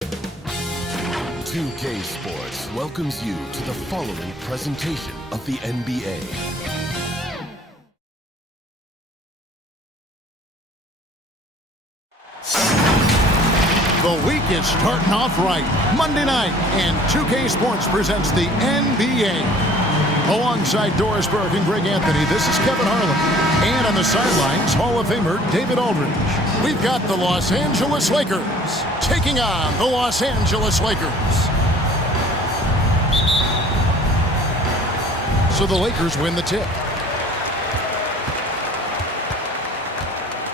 2K Sports welcomes you to the following presentation of the NBA. The week is starting off right. Monday night, and 2K Sports presents the NBA. Alongside Doris Burke and Greg Anthony, this is Kevin Harlan. And on the sidelines, Hall of Famer David Aldridge. We've got the Los Angeles Lakers taking on the Los Angeles Lakers. So the Lakers win the tip.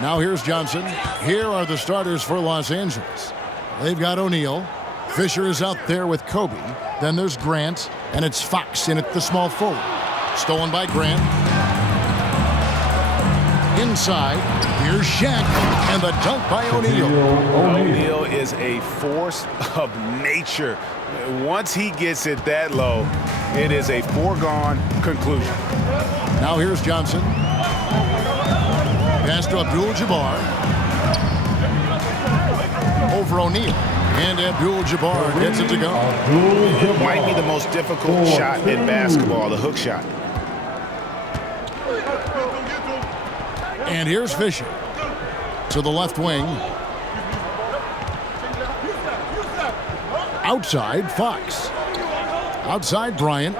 Now here's Johnson. Here are the starters for Los Angeles. They've got O'Neal. Fisher is out there with Kobe. Then there's Grant, and it's Fox in at the small forward. Stolen by Grant. Inside, here's Shaq, and the dunk by O'Neal. O'Neal is a force of nature. Once he gets it that low, it is a foregone conclusion. Now here's Johnson. Pass to Abdul-Jabbar. Over O'Neal. And Abdul-Jabbar gets it to go. It might be the most difficult shot in basketball, the hook shot. And here's Fisher. To the left wing. Outside, Fox. Outside, Bryant.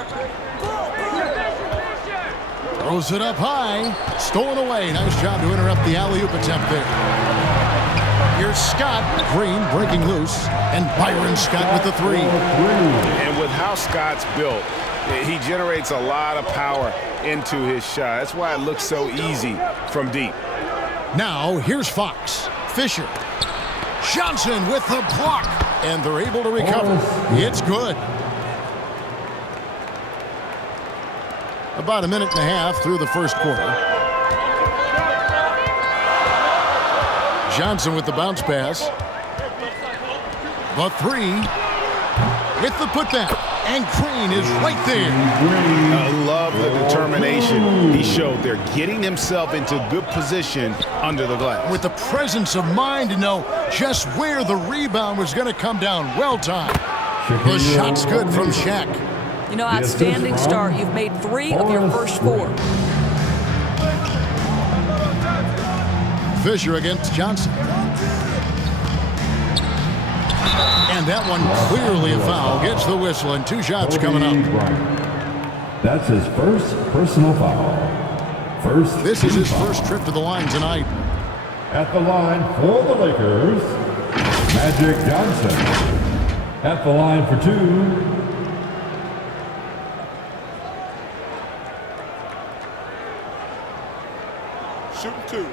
Throws it up high. Stolen away. Nice job to interrupt the alley-oop attempt there. Here's Scott. Green breaking loose. And Byron Scott with the three. And with how Scott's built, he generates a lot of power into his shot. That's why it looks so easy from deep. Now, here's Fox. Fisher. Johnson with the block. And they're able to recover. It's good. About a minute and a half through the first quarter. Johnson with the bounce pass. The three. With the putback. And Green is right there. I love the determination he showed there, getting himself into good position under the glass. With the presence of mind to know just where the rebound was going to come down. Well timed. The shot's good from Shaq. You know, outstanding start. You've made 3 of your first 4. Fisher against Johnson. And that one clearly a foul. Gets the whistle, and 2 shots coming up. That's his first personal foul. This is his first trip to the line tonight. At the line for the Lakers, Magic Johnson. At the line for 2. Shooting 2.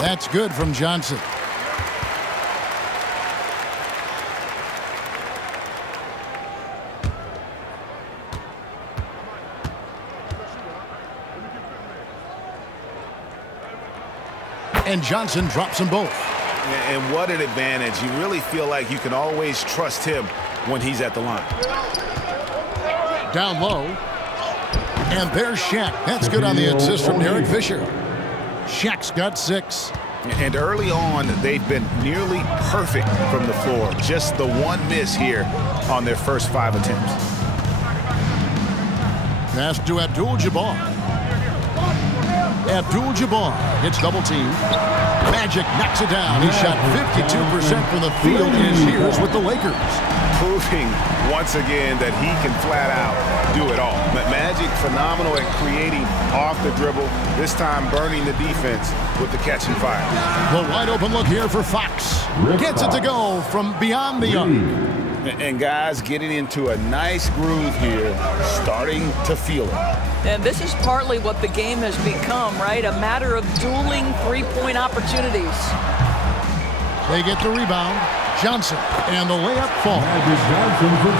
That's good from Johnson. And Johnson drops them both. And what an advantage. You really feel like you can always trust him when he's at the line. Down low. And there's Shaq. That's good on the assist from Derek Fisher. Shaq's got 6. And early on, they've been nearly perfect from the floor. Just the one miss here on their first 5 attempts. Pass to Abdul-Jabbar. Abdul-Jabbar gets double teamed. Magic knocks it down. He shot 52% from the field in his years with the Lakers. Proving once again that he can flat out do it all. Magic phenomenal at creating off the dribble, this time burning the defense with the catch and fire. The wide open look here for Fox. Gets it to go from beyond the arc. And guys getting into a nice groove here, starting to feel it. And this is partly what the game has become, right? A matter of dueling three-point opportunities. They get the rebound. Johnson, and the layup falls.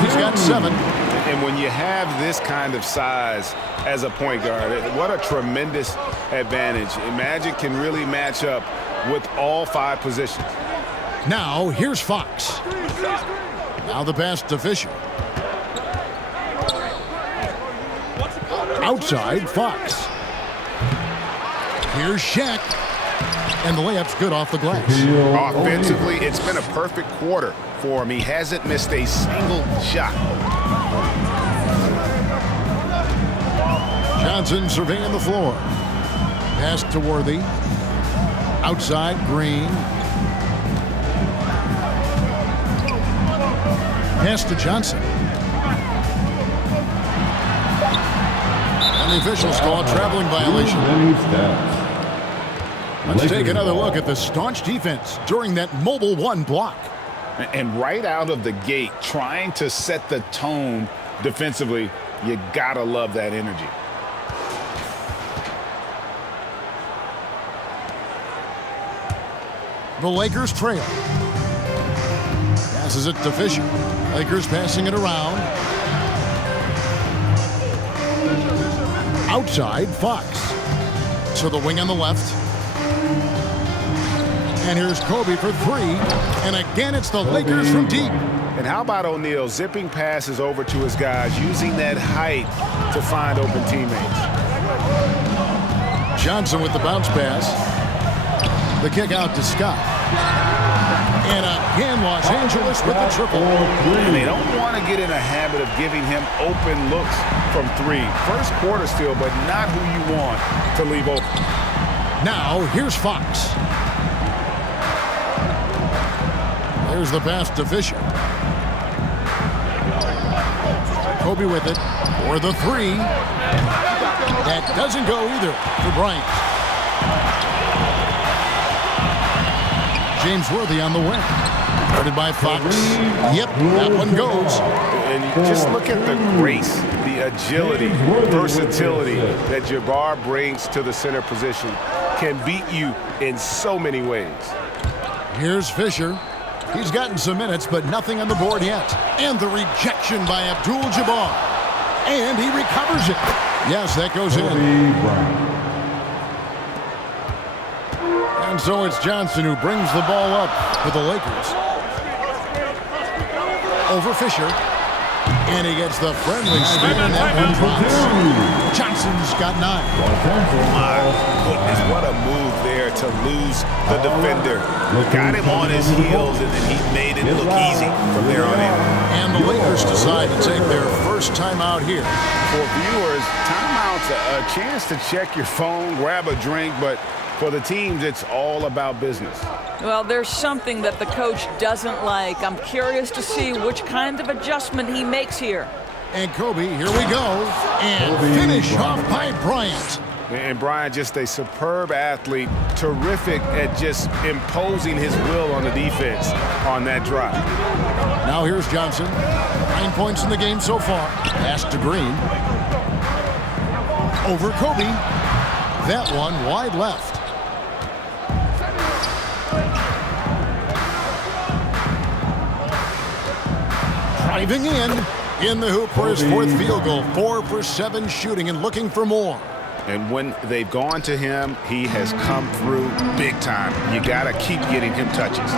He's got 7. And when you have this kind of size as a point guard, what a tremendous advantage. Magic can really match up with all 5 positions. Now, here's Fox. Now the pass to Fisher. Outside, Fox. Here's Shaq. And the layup's good off the glass. Offensively, it's been a perfect quarter for him. He hasn't missed a single shot. Johnson surveying the floor. Pass to Worthy. Outside, Green. Pass to Johnson. And the officials call a traveling violation. Let's take another look at the staunch defense during that mobile one block. And right out of the gate, trying to set the tone defensively, you gotta love that energy. The Lakers trail. Passes it to Fisher. Lakers passing it around. Outside, Fox. To the wing on the left. And here's Kobe for three. And again, it's the Lakers from deep. And how about O'Neal zipping passes over to his guys, using that height to find open teammates. Johnson with the bounce pass. The kick out to Scott. And again, Los Angeles with the triple. And they don't want to get in a habit of giving him open looks from three. First quarter still, but not who you want to leave open. Now, here's Fox. There's the pass to Fisher. Kobe with it for the three. That doesn't go either for Bryant. James Worthy on the wing. Guarded by Fox. Yep, that one goes. And you just look at the grace, the agility, versatility that Jabbar brings to the center position. Can beat you in so many ways. Here's Fisher. He's gotten some minutes, but nothing on the board yet. And the rejection by Abdul-Jabbar. And he recovers it. Yes, that goes in. And so it's Johnson who brings the ball up for the Lakers. Over Fisher. And he gets the friendly spin, and that one drops. Johnson's got 9. My goodness, what a move there to lose the defender. Got him on his heels, and then he made it look easy from there on in. And the Lakers decide to take their first timeout here. For viewers, timeout's a chance to check your phone, grab a drink, but for the teams, it's all about business. Well, there's something that the coach doesn't like. I'm curious to see which kind of adjustment he makes here. And Kobe, here we go. And finish off by Bryant. And Bryant, just a superb athlete, terrific at just imposing his will on the defense on that drive. Now here's Johnson. 9 points in the game so far. Pass to Green. Over Kobe. That one wide left. Driving in the hoop for his 4th field goal. 4 for 7 shooting and looking for more. And when they've gone to him, he has come through big time. You got to keep getting him touches.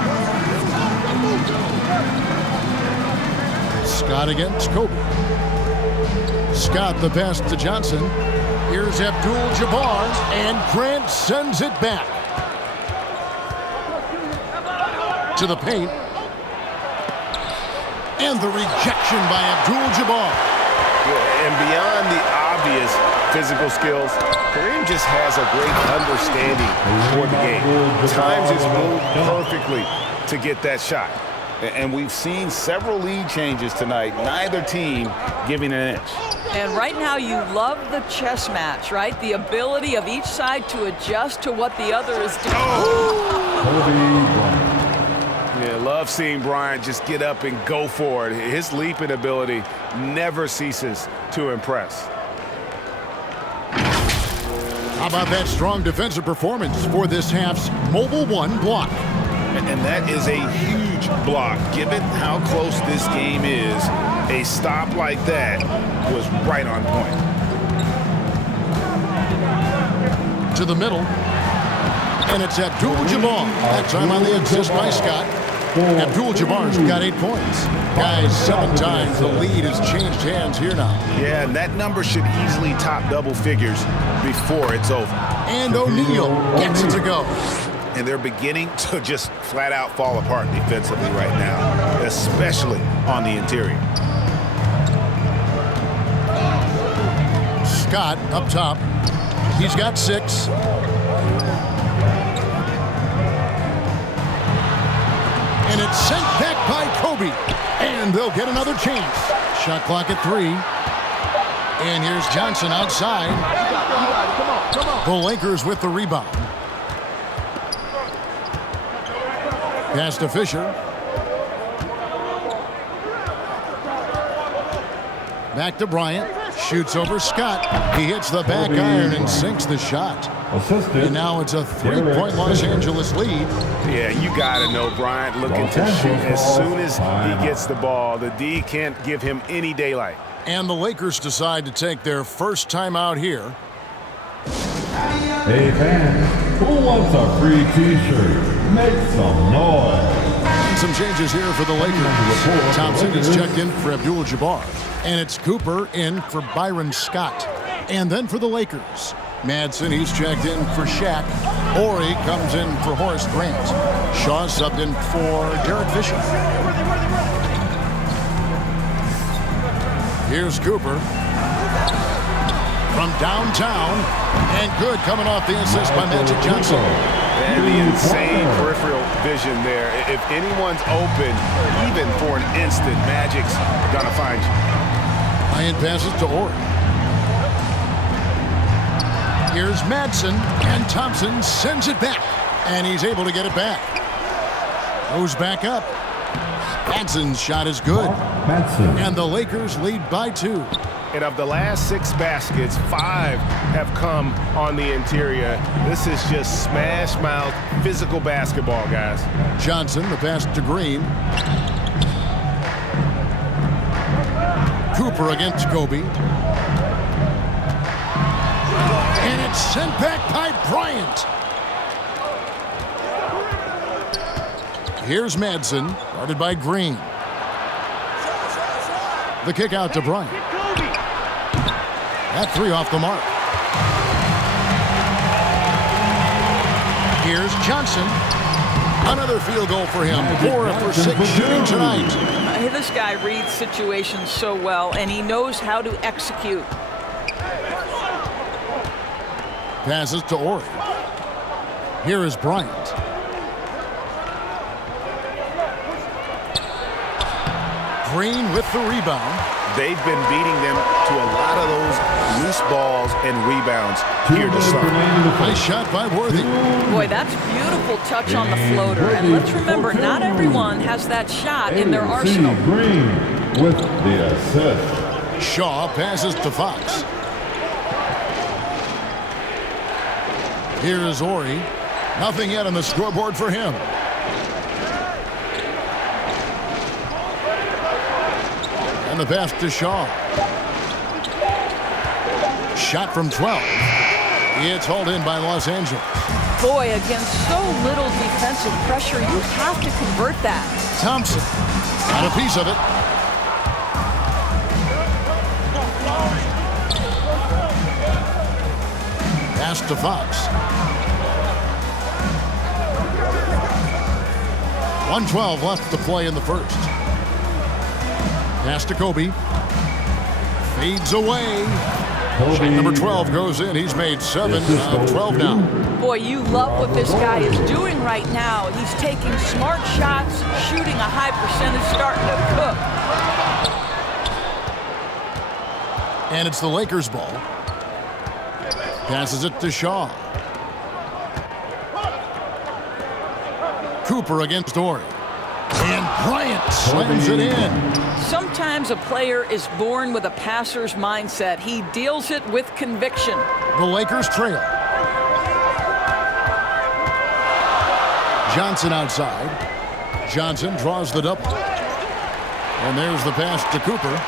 Scott against Kobe. Scott the pass to Johnson. Here's Abdul-Jabbar, and Grant sends it back. To the paint. And the rejection by Abdul-Jabbar. And beyond the obvious physical skills, Kareem just has a great understanding for the game. Times his move perfectly to get that shot. And we've seen several lead changes tonight, neither team giving an inch. And right now you love the chess match, right? The ability of each side to adjust to what the other is doing. Yeah, love seeing Bryant just get up and go for it. His leaping ability never ceases to impress. How about that strong defensive performance for this half's mobile one block? And that is a huge block. Given how close this game is, a stop like that was right on point. To the middle. And it's Abdul-Jabbar. That time on the assist by Scott. Abdul-Jabbar's got 8 points. Guys, 7 times the lead has changed hands here now. Yeah, and that number should easily top double figures before it's over. And O'Neal gets it to go. And they're beginning to just flat out fall apart defensively right now, especially on the interior. Scott up top. He's got 6. And it's sent back by Kobe. And they'll get another chance. Shot clock at 3. And here's Johnson outside. The Lakers with the rebound. Pass to Fisher. Back to Bryant. Shoots over Scott. He hits the back iron and sinks the shot. And now it's a 3-point Los Angeles lead. Yeah, you got to know Bryant looking to shoot as soon as he gets the ball. The D can't give him any daylight. And the Lakers decide to take their first time out here. Hey fans, who wants a free t-shirt? Make some noise. And some changes here for the Lakers. Thompson is checked in for Abdul-Jabbar. And it's Cooper in for Byron Scott. And then for the Lakers, Madsen, he's checked in for Shaq. Ori comes in for Horace Grant. Shaw subbed in for Derek Fisher. Here's Cooper from downtown. And good coming off the assist by Magic Johnson. And the insane peripheral vision there. If anyone's open, even for an instant, Magic's gonna find you. Ryan passes to Ori. Here's Madsen, and Thompson sends it back. And he's able to get it back. Goes back up. Madsen's shot is good. And the Lakers lead by 2. And of the last 6 baskets, 5 have come on the interior. This is just smash-mouth physical basketball, guys. Johnson, the pass to Green. Cooper against Kobe. And it's sent back by Bryant. Here's Madsen, guarded by Green. The kick out to Bryant. That 3 off the mark. Here's Johnson. Another field goal for him. 4 for 6 shooting tonight. This guy reads situations so well, and he knows how to execute. Passes to Ori. Here is Bryant. Green with the rebound. They've been beating them to a lot of those loose balls and rebounds here to start. Nice shot by Worthy. Boy, that's beautiful touch on the floater. And let's remember, not everyone has that shot in their arsenal. Green with the assist. Shaw passes to Fox. Here is Ori. Nothing yet on the scoreboard for him. And the pass to Shaw. Shot from 12. It's hauled in by Los Angeles. Boy, against so little defensive pressure, you have to convert that. Thompson got a piece of it. Pass to Fox. 1:12 left to play in the first. Pass to Kobe. Fades away. Shot number 12 goes in. He's made 7 out of 12 now. Boy, you love what this guy is doing right now. He's taking smart shots, shooting a high percentage, starting to cook. And it's the Lakers' ball. Passes it to Shaw. Cooper against Ori. And Bryant slams it in. Sometimes a player is born with a passer's mindset. He deals it with conviction. The Lakers trail. Johnson outside. Johnson draws the double. And there's the pass to Cooper.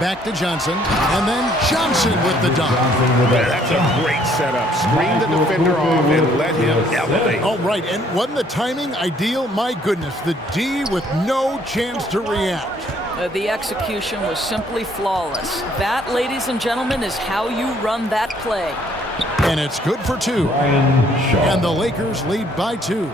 Back to Johnson, and then Johnson with the dunk. That's a great setup. Screen the defender off and let him elevate. Oh, right, and wasn't the timing ideal? My goodness, the D with no chance to react. The execution was simply flawless. That, ladies and gentlemen, is how you run that play. And it's good for two. And the Lakers lead by 2.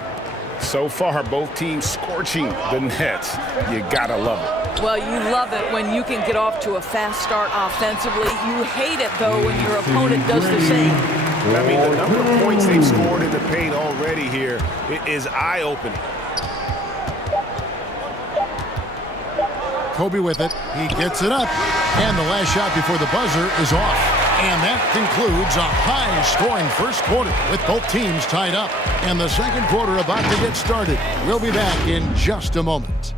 So far, both teams scorching the Nets. You gotta love it. Well, you love it when you can get off to a fast start offensively. You hate it, though, when your opponent does the same. I mean, the number of points they've scored in the paint already here is eye-opening. Kobe with it. He gets it up. And the last shot before the buzzer is off. And that concludes a high-scoring first quarter with both teams tied up. And the second quarter about to get started. We'll be back in just a moment.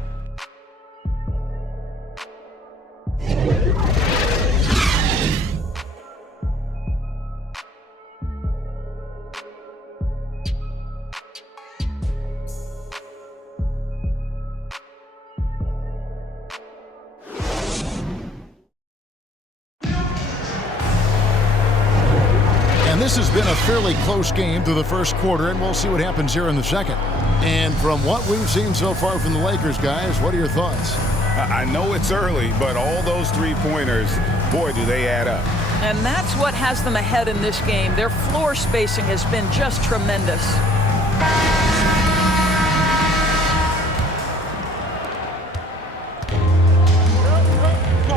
This has been a fairly close game through the first quarter, and we'll see what happens here in the second. And from what we've seen so far from the Lakers, guys, what are your thoughts? I know it's early, but all those three-pointers, boy, do they add up. And that's what has them ahead in this game. Their floor spacing has been just tremendous.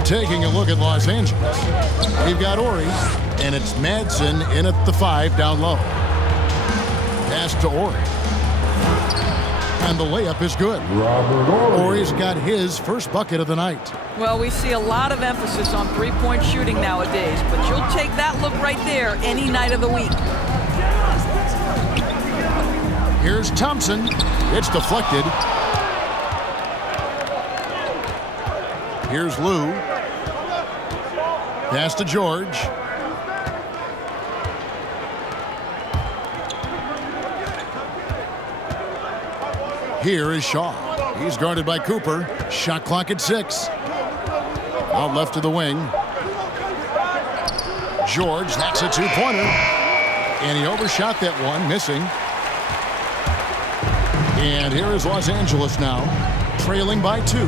Taking a look at Los Angeles, we've got Ori, and it's Madsen in at the 5 down low. Pass to Ori. And the layup is good. Ori's got his first bucket of the night. Well, we see a lot of emphasis on three-point shooting nowadays, but you'll take that look right there any night of the week. Here's Thompson. It's deflected. Here's Lou. Pass to George. Here is Shaw. He's guarded by Cooper. Shot clock at 6. Out left to the wing. George, that's a two-pointer. And he overshot that one, missing. And here is Los Angeles now, trailing by 2.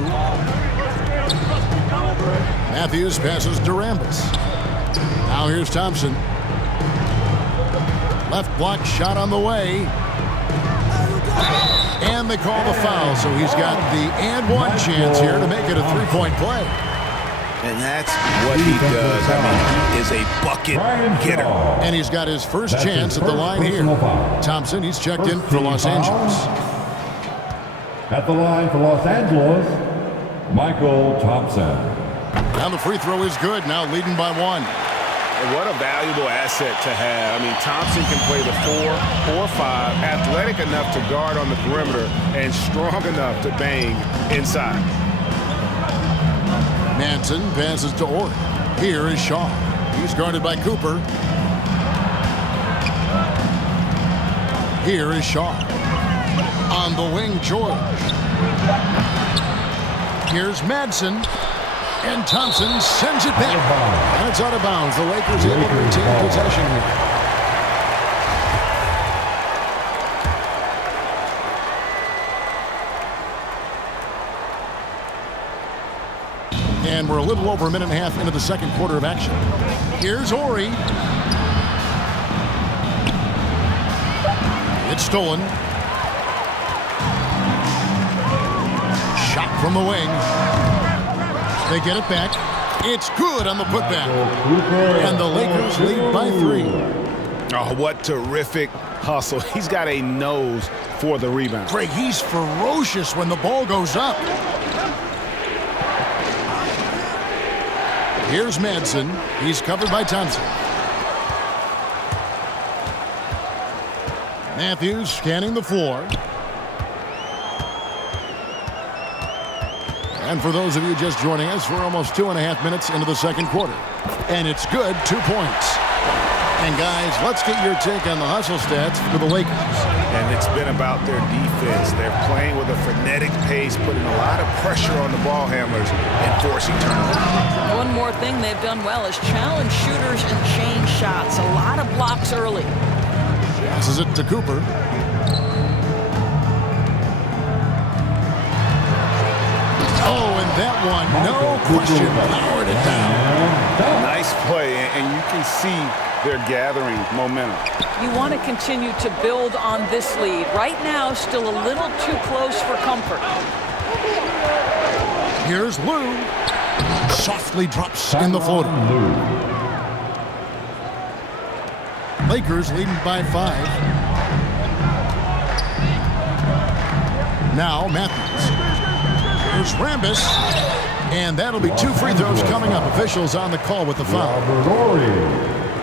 Matthews passes to Rambis. Now here's Thompson. Left block shot on the way. And they call the foul, so he's got the and one chance here to make it a three-point play. And that's what he does. I mean, he is a bucket getter. And he's got his first chance at the line here. Thompson, he's checked in for Los Angeles. At the line for Los Angeles, Michael Thompson. Now the free throw is good, now leading by 1. And what a valuable asset to have. I mean, Thompson can play the 4 or 5, athletic enough to guard on the perimeter and strong enough to bang inside. Manson passes to Ori. Here is Shaw. He's guarded by Cooper. Here is Shaw. On the wing, George. Here's Madsen. And Thompson sends it back. And it's out of bounds. The Lakers able to retain possession here. And we're a little over a minute and a half into the second quarter of action. Here's Ori. It's stolen. Shot from the wing. They get it back. It's good on the putback. And the Lakers lead by 3. Oh, what terrific hustle. He's got a nose for the rebound. Craig, he's ferocious when the ball goes up. Here's Madsen. He's covered by Thompson. Matthews scanning the floor. And for those of you just joining us, we're almost 2.5 minutes into the second quarter. And it's good, 2 points. And guys, let's get your take on the hustle stats for the Lakers. And it's been about their defense. They're playing with a frenetic pace, putting a lot of pressure on the ball handlers and forcing turnovers. One more thing they've done well is challenge shooters and change shots. A lot of blocks early. Passes it to Cooper. Oh, and that one, no question, powered it down. Nice play, and you can see they're gathering momentum. You want to continue to build on this lead. Right now, still a little too close for comfort. Here's Lou. Softly drops in the floater. Lakers leading by 5. Now Matthews. Here's Rambis. And that'll be 2 free throws coming up. Officials on the call with the foul.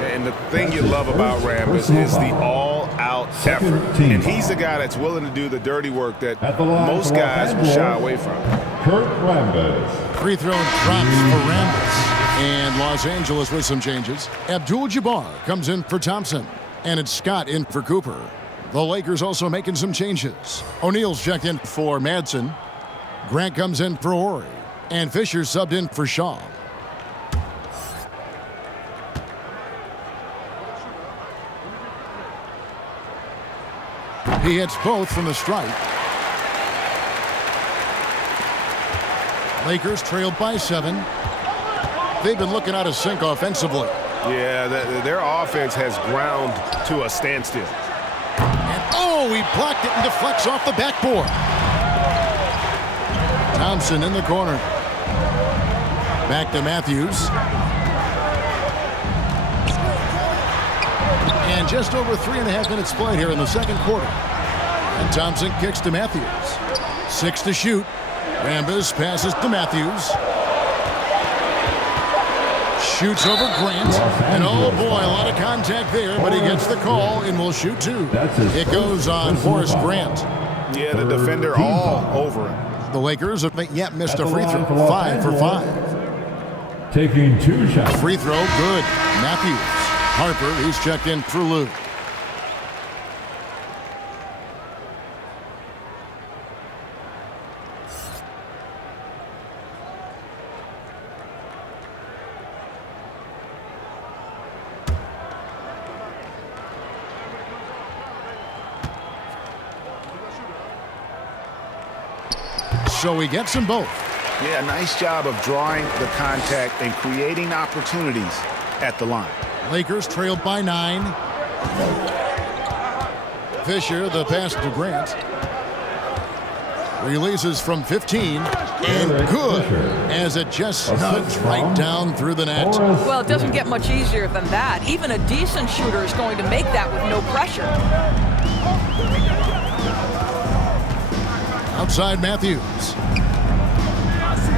And the thing you love about Rambis is the all-out effort. And he's the guy that's willing to do the dirty work that most guys will shy away from. Kurt Rambis. Free throw drops for Rambis. And Los Angeles with some changes. Abdul-Jabbar comes in for Thompson. And it's Scott in for Cooper. The Lakers also making some changes. O'Neal's checked in for Madsen. Grant comes in for Horry. And Fisher subbed in for Shaw. He hits both from the stripe. Lakers trailed by 7. They've been looking out of sync offensively. Yeah, their offense has ground to a standstill. And oh, he blocked it and deflects off the backboard. Thompson in the corner. Back to Matthews. And just over 3.5 minutes played here in the second quarter. And Thompson kicks to Matthews. 6 to shoot. Rambis passes to Matthews. Shoots over Grant. And oh boy, a lot of contact there, but he gets the call and will shoot 2. It goes on Horace Grant. Yeah, the defender all over him. The Lakers have not yet missed a free throw. 5 for 5. Taking 2 shots. Free throw, good. Matthews. Harper, he's checked in for Lou. So he gets them both. Yeah, nice job of drawing the contact and creating opportunities at the line. Lakers trailed by 9. Fisher, the pass to Grant. Releases from 15. And good, as it just snugs right down through the net. Well, it doesn't get much easier than that. Even a decent shooter is going to make that with no pressure. Outside Matthews.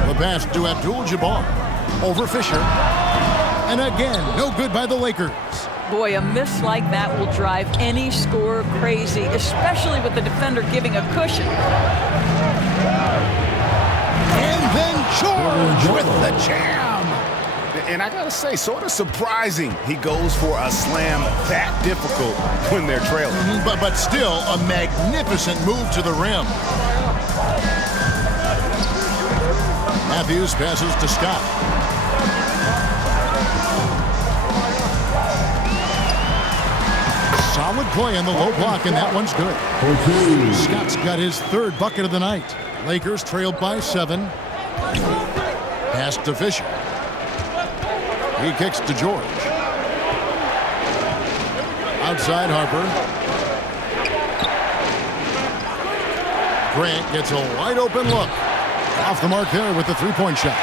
The pass to Abdul-Jabbar. Over Fisher. And again, no good by the Lakers. Boy, a miss like that will drive any scorer crazy, especially with the defender giving a cushion. And then George with the jam. And I gotta say, sort of surprising he goes for a slam that difficult when they're trailing. But still a magnificent move to the rim. Matthews passes to Scott. Solid play in the low block, and that one's good. Scott's got his 3rd bucket of the night. Lakers trailed by 7. Pass to Fisher. He kicks to George. Outside Harper. Grant gets a wide open look. Off the mark there with the 3-point shot.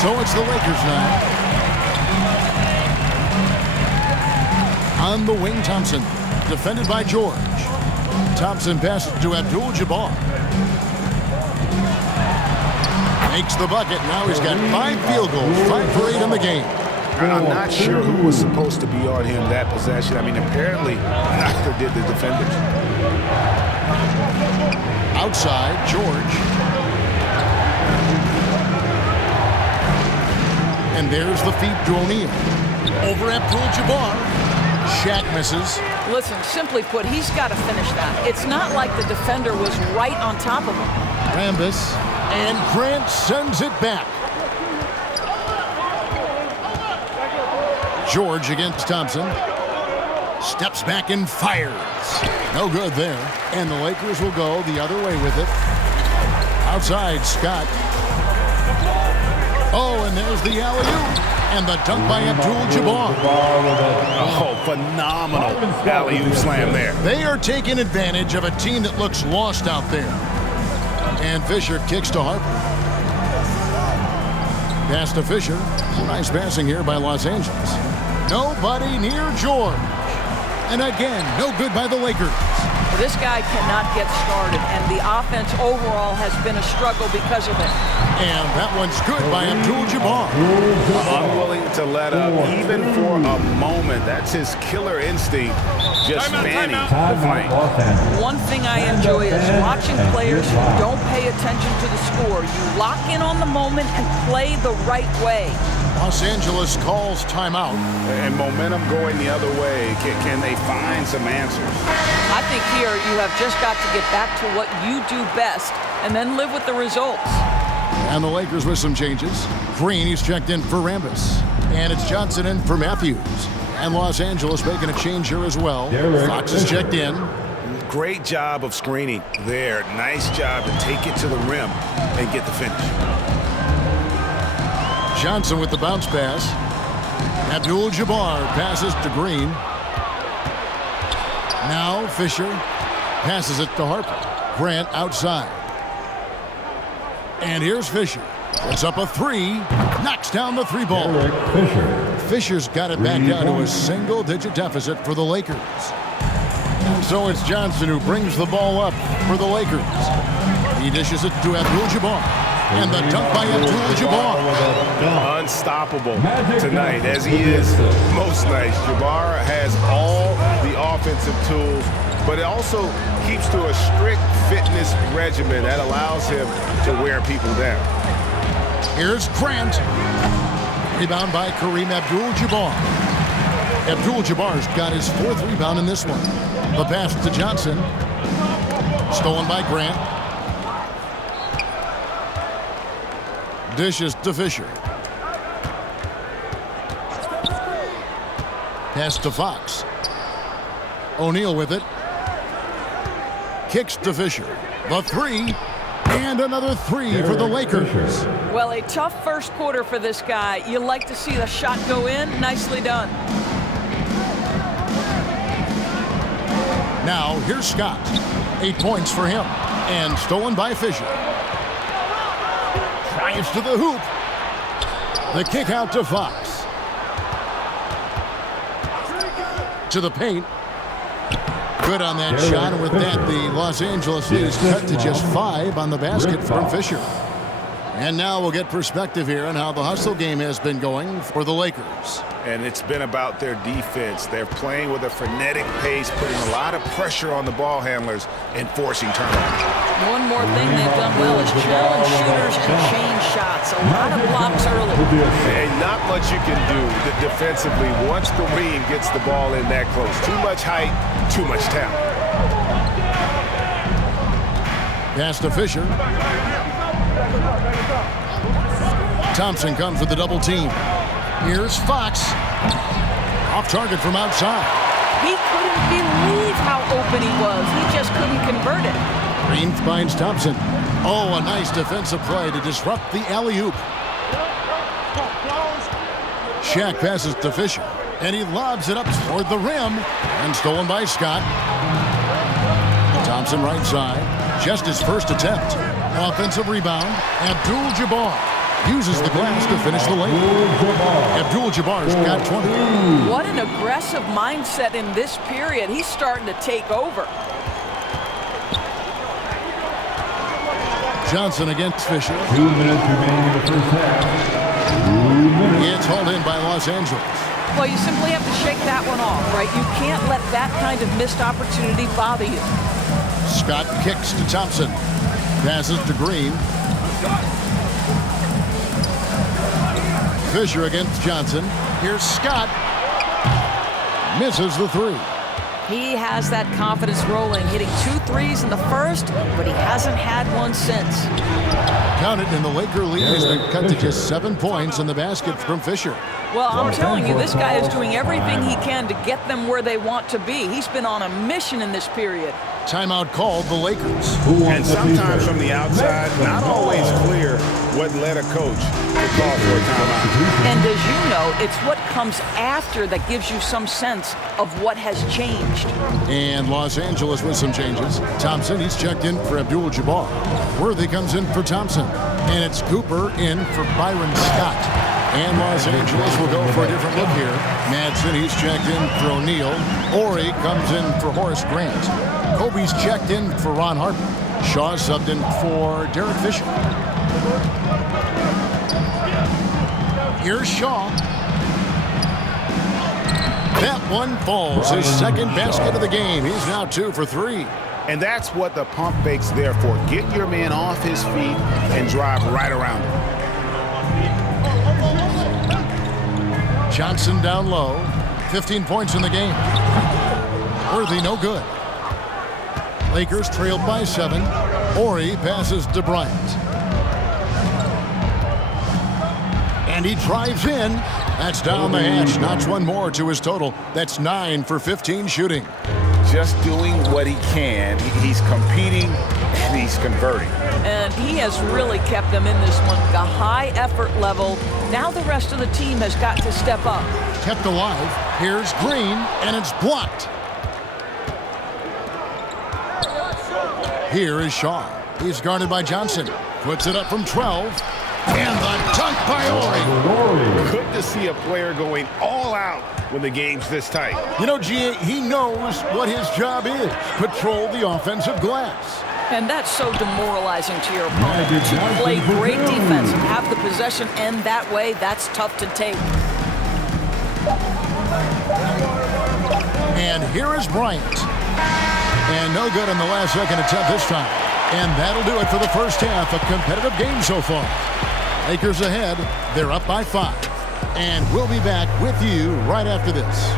So it's the Lakers now. On the wing, Thompson. Defended by George. Thompson passes to Abdul-Jabbar. Makes the bucket. Now he's got 5 field goals. 5 for 8 in the game. I'm not sure who was supposed to be on him that possession. I mean, apparently neither did the defenders. Outside, George. And there's the feed to O'Neal. Over Abdul-Jabbar. Shaq misses. Listen, simply put, he's got to finish that. It's not like the defender was right on top of him. Rambis. And Grant sends it back. George against Thompson. Steps back and fires. No good there. And the Lakers will go the other way with it. Outside, Scott. Oh, and there's the alley-oop. And the dunk by Abdul-Jabbar. Oh, phenomenal alley-oop slam there. They are taking advantage of a team that looks lost out there. And Fisher kicks to Harper. Pass to Fisher. Nice passing here by Los Angeles. Nobody near George. And again, no good by the Lakers. This guy cannot get started, and the offense overall has been a struggle because of it. And that one's good by Abdul-Jabbar. Unwilling to let up, even for a moment. That's his killer instinct, just fanning the flame. One thing I enjoy is watching players who don't pay attention to the score. You lock in on the moment and play the right way. Los Angeles calls timeout. And momentum going the other way. Can they find some answers? I think here you have just got to get back to what you do best and then live with the results. And the Lakers with some changes. Green, he's checked in for Rambis. And it's Johnson in for Matthews. And Los Angeles making a change here as well. Fox is checked in. Great job of screening there. Nice job to take it to the rim and get the finish. Johnson with the bounce pass. Abdul-Jabbar passes to Green. Now Fisher passes it to Harper. Grant outside. And here's Fisher. Puts up a three. Knocks down the three ball. Fisher's got it back down to a single-digit deficit for the Lakers. And so it's Johnson who brings the ball up for the Lakers. He dishes it to Abdul-Jabbar. And the dunk by Abdul-Jabbar. Unstoppable tonight, as he is most nights. Jabbar has all the offensive tools, but it also keeps to a strict fitness regimen that allows him to wear people down. Here's Grant. Rebound by Kareem Abdul-Jabbar. Abdul-Jabbar's got his fourth rebound in this one. The pass to Johnson. Stolen by Grant. Dishes to Fisher. Pass to Fox. O'Neal with it. Kicks to Fisher. The three. And another three for the Lakers. Well, a tough first quarter for this guy. You like to see the shot go in. Nicely done. Now, here's Scott. 8 points for him. And stolen by Fisher. Drives to the hoop. The kick out to Fox. To the paint. Good on that shot, and with that, the Los Angeles lead is cut to just 5 on the basket from Fisher. And now we'll get perspective here on how the hustle game has been going for the Lakers. And it's been about their defense. They're playing with a frenetic pace, putting a lot of pressure on the ball handlers and forcing turnovers. One more thing they've done well is challenge shooters and change shots. A lot of blocks early. And not much you can do defensively once Kareem gets the ball in that close. Too much height, too much talent. Pass to Fisher. Thompson comes with the double team. Here's Fox. Off target from outside. He couldn't believe how open he was. He just couldn't convert it. Green finds Thompson. Oh, a nice defensive play to disrupt the alley-oop. Shaq passes to Fisher, and he lobs it up toward the rim, and stolen by Scott. Thompson right side, just his first attempt. Offensive rebound, Abdul-Jabbar uses the glass to finish the lane. Abdul-Jabbar's got 20. What an aggressive mindset in this period. He's starting to take over. Johnson against Fisher. 2 minutes remaining in the first half. 2 minutes. It's hauled in by Los Angeles. Well, you simply have to shake that one off, right? You can't let that kind of missed opportunity bother you. Scott kicks to Thompson. Passes to Green. Fisher against Johnson. Here's Scott. Misses the three. He has that confidence rolling, hitting 2 threes in the first, but he hasn't had one since. Count it, and the Laker lead has been cut to just 7 points in the basket from Fisher. Well, I'm telling you, this guy is doing everything he can to get them where they want to be. He's been on a mission in this period. Timeout called the Lakers. And sometimes from the outside, not always clear what led a coach to call for a timeout. And as you know, it's what comes after that gives you some sense of what has changed. And Los Angeles with some changes. Thompson, he's checked in for Abdul-Jabbar. Worthy comes in for Thompson. And it's Cooper in for Byron Scott. And Los Angeles will go for a different look here. Madsen, he's checked in for O'Neal. Ori comes in for Horace Grant. Kobe's checked in for Ron Harper. Shaw subbed in for Derek Fisher. Here's Shaw. That one falls. His second basket of the game. He's now 2 for 3. And that's what the pump fake's there for. Get your man off his feet and drive right around him. Johnson down low. 15 points in the game. Worthy, no good. Lakers trailed by 7. Ori passes to Bryant. And he drives in. That's down the hatch. Notch one more to his total. That's 9 for 15 shooting. Just doing what he can. He's competing and he's converting. And he has really kept them in this one. The high effort level. Now the rest of the team has got to step up. Kept alive. Here's Green, and it's blocked. Here is Shaw. He's guarded by Johnson. Puts it up from 12. And the dunk by Ori. Good to see a player going all out when the game's this tight. You know, G.A., he knows what his job is. Patrol the offensive glass. And that's so demoralizing to your opponent. To play great defense and have the possession end that way, that's tough to take. And here is Bryant. And no good on the last second attempt this time. And that'll do it for the first half. A competitive game so far. Lakers ahead. They're up by 5. And we'll be back with you right after this.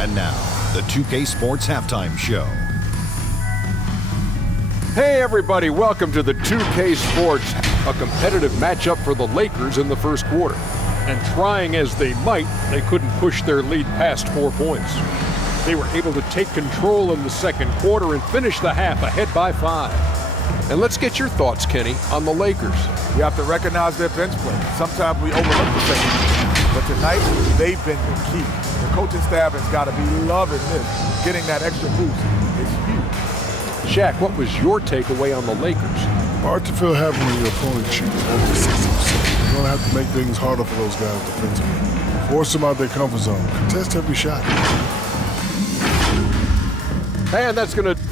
And now, the 2K Sports Halftime Show. Hey everybody, welcome to the 2K Sports, a competitive matchup for the Lakers in the first quarter. And trying as they might, they couldn't push their lead past 4 points. They were able to take control in the second quarter and finish the half ahead by 5. And let's get your thoughts, Kenny, on the Lakers. You have to recognize their bench play. Sometimes we overlook the second. But tonight, they've been the key. The coaching staff has got to be loving this. Getting that extra boost is huge. Shaq, what was your takeaway on the Lakers? Hard to feel happy when your opponent shoots over 60%. You're going to have to make things harder for those guys defensively. Force them out their comfort zone. Contest every shot. And that's going to...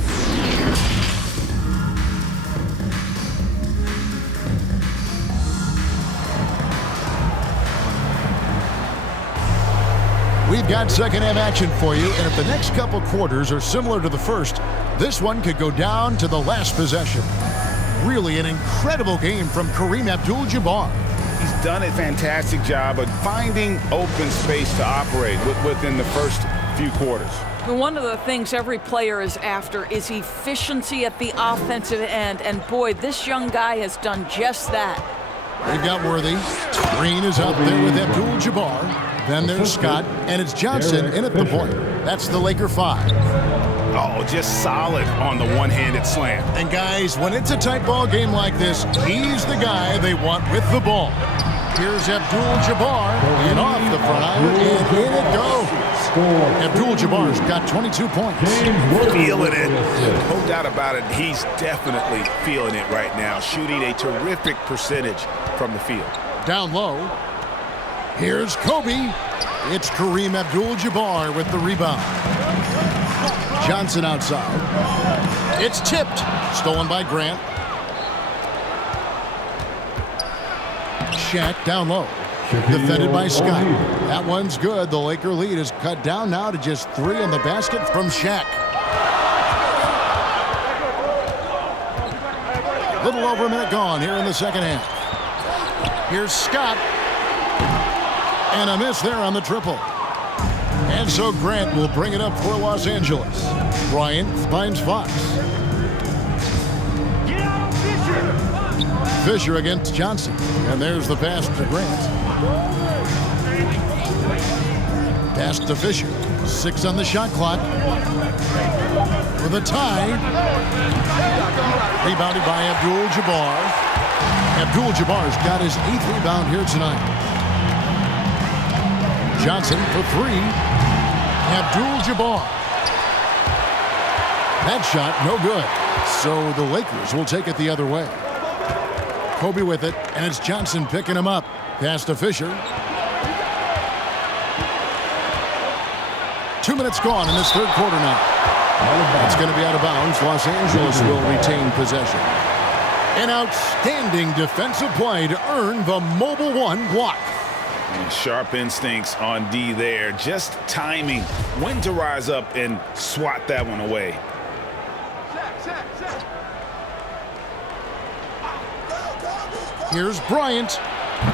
We've got second half action for you, and if the next couple quarters are similar to the first, this one could go down to the last possession. Really an incredible game from Kareem Abdul-Jabbar. He's done a fantastic job of finding open space to operate within the first few quarters. One of the things every player is after is efficiency at the offensive end, and boy, this young guy has done just that. They've got Worthy. Green is out there with Abdul-Jabbar. Then there's Scott, and it's Johnson in at the point. That's the Laker 5. Oh, just solid on the one-handed slam. And guys, when it's a tight ball game like this, he's the guy they want with the ball. Here's Abdul-Jabbar, and off the front iron, and in it goes. Abdul-Jabbar's got 22 points. Feeling it. No doubt about it, he's definitely feeling it right now, shooting a terrific percentage from the field. Down low. Here's Kobe. It's Kareem Abdul-Jabbar with the rebound. Johnson outside. It's tipped. Stolen by Grant. Shaq down low. Defended by Scott. That one's good. The Laker lead is cut down now to just 3 in the basket from Shaq. Little over a minute gone here in the second half. Here's Scott. And a miss there on the triple. And so Grant will bring it up for Los Angeles. Bryant finds Fox. Fisher against Johnson. And there's the pass to Grant. Pass to Fisher. 6 on the shot clock. For the tie. Rebounded by Abdul-Jabbar. Abdul-Jabbar's got his 8th rebound here tonight. Johnson for 3. Abdul-Jabbar. That shot, no good. So the Lakers will take it the other way. Kobe with it, and it's Johnson picking him up. Pass to Fisher. 2 minutes gone in this third quarter now. It's going to be out of bounds. Los Angeles will retain possession. An outstanding defensive play to earn the Mobile One block. Sharp instincts on D there. Just timing when to rise up and swat that one away. Here's Bryant,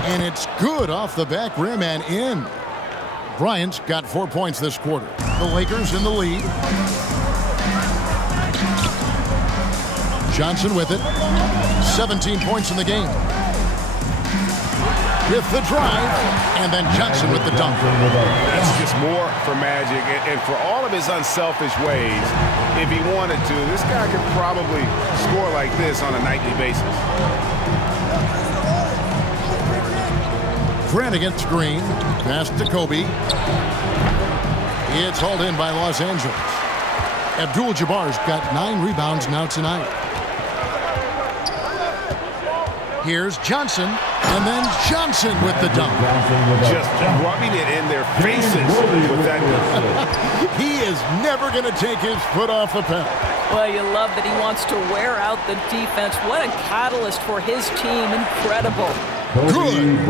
and it's good off the back rim and in. Bryant's got 4 points this quarter. The Lakers in the lead. Johnson with it. 17 points in the game. With the drive, and then Johnson with the dunk. That's just more for Magic, and for all of his unselfish ways, if he wanted to, this guy could probably score like this on a nightly basis. Grant against Green. Pass to Kobe. It's hauled in by Los Angeles. Abdul-Jabbar's got 9 rebounds now tonight. Here's Johnson, and then Johnson with the dunk. Just rubbing it in their faces with that. He is never going to take his foot off the pedal. Well, you love that he wants to wear out the defense. What a catalyst for his team. Incredible. Good.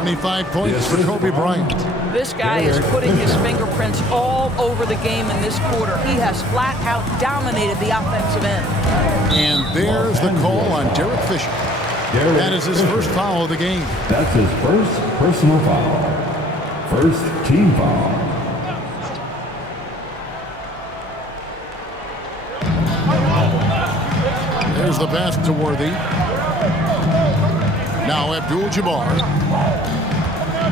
25 points for Kobe Bryant. This guy is putting his fingerprints all over the game in this quarter. He has flat out dominated the offensive end. And there's the call on Derek Fisher. That is his first foul of the game. That's his first personal foul. First team foul. There's the pass to Worthy. Now Abdul-Jabbar.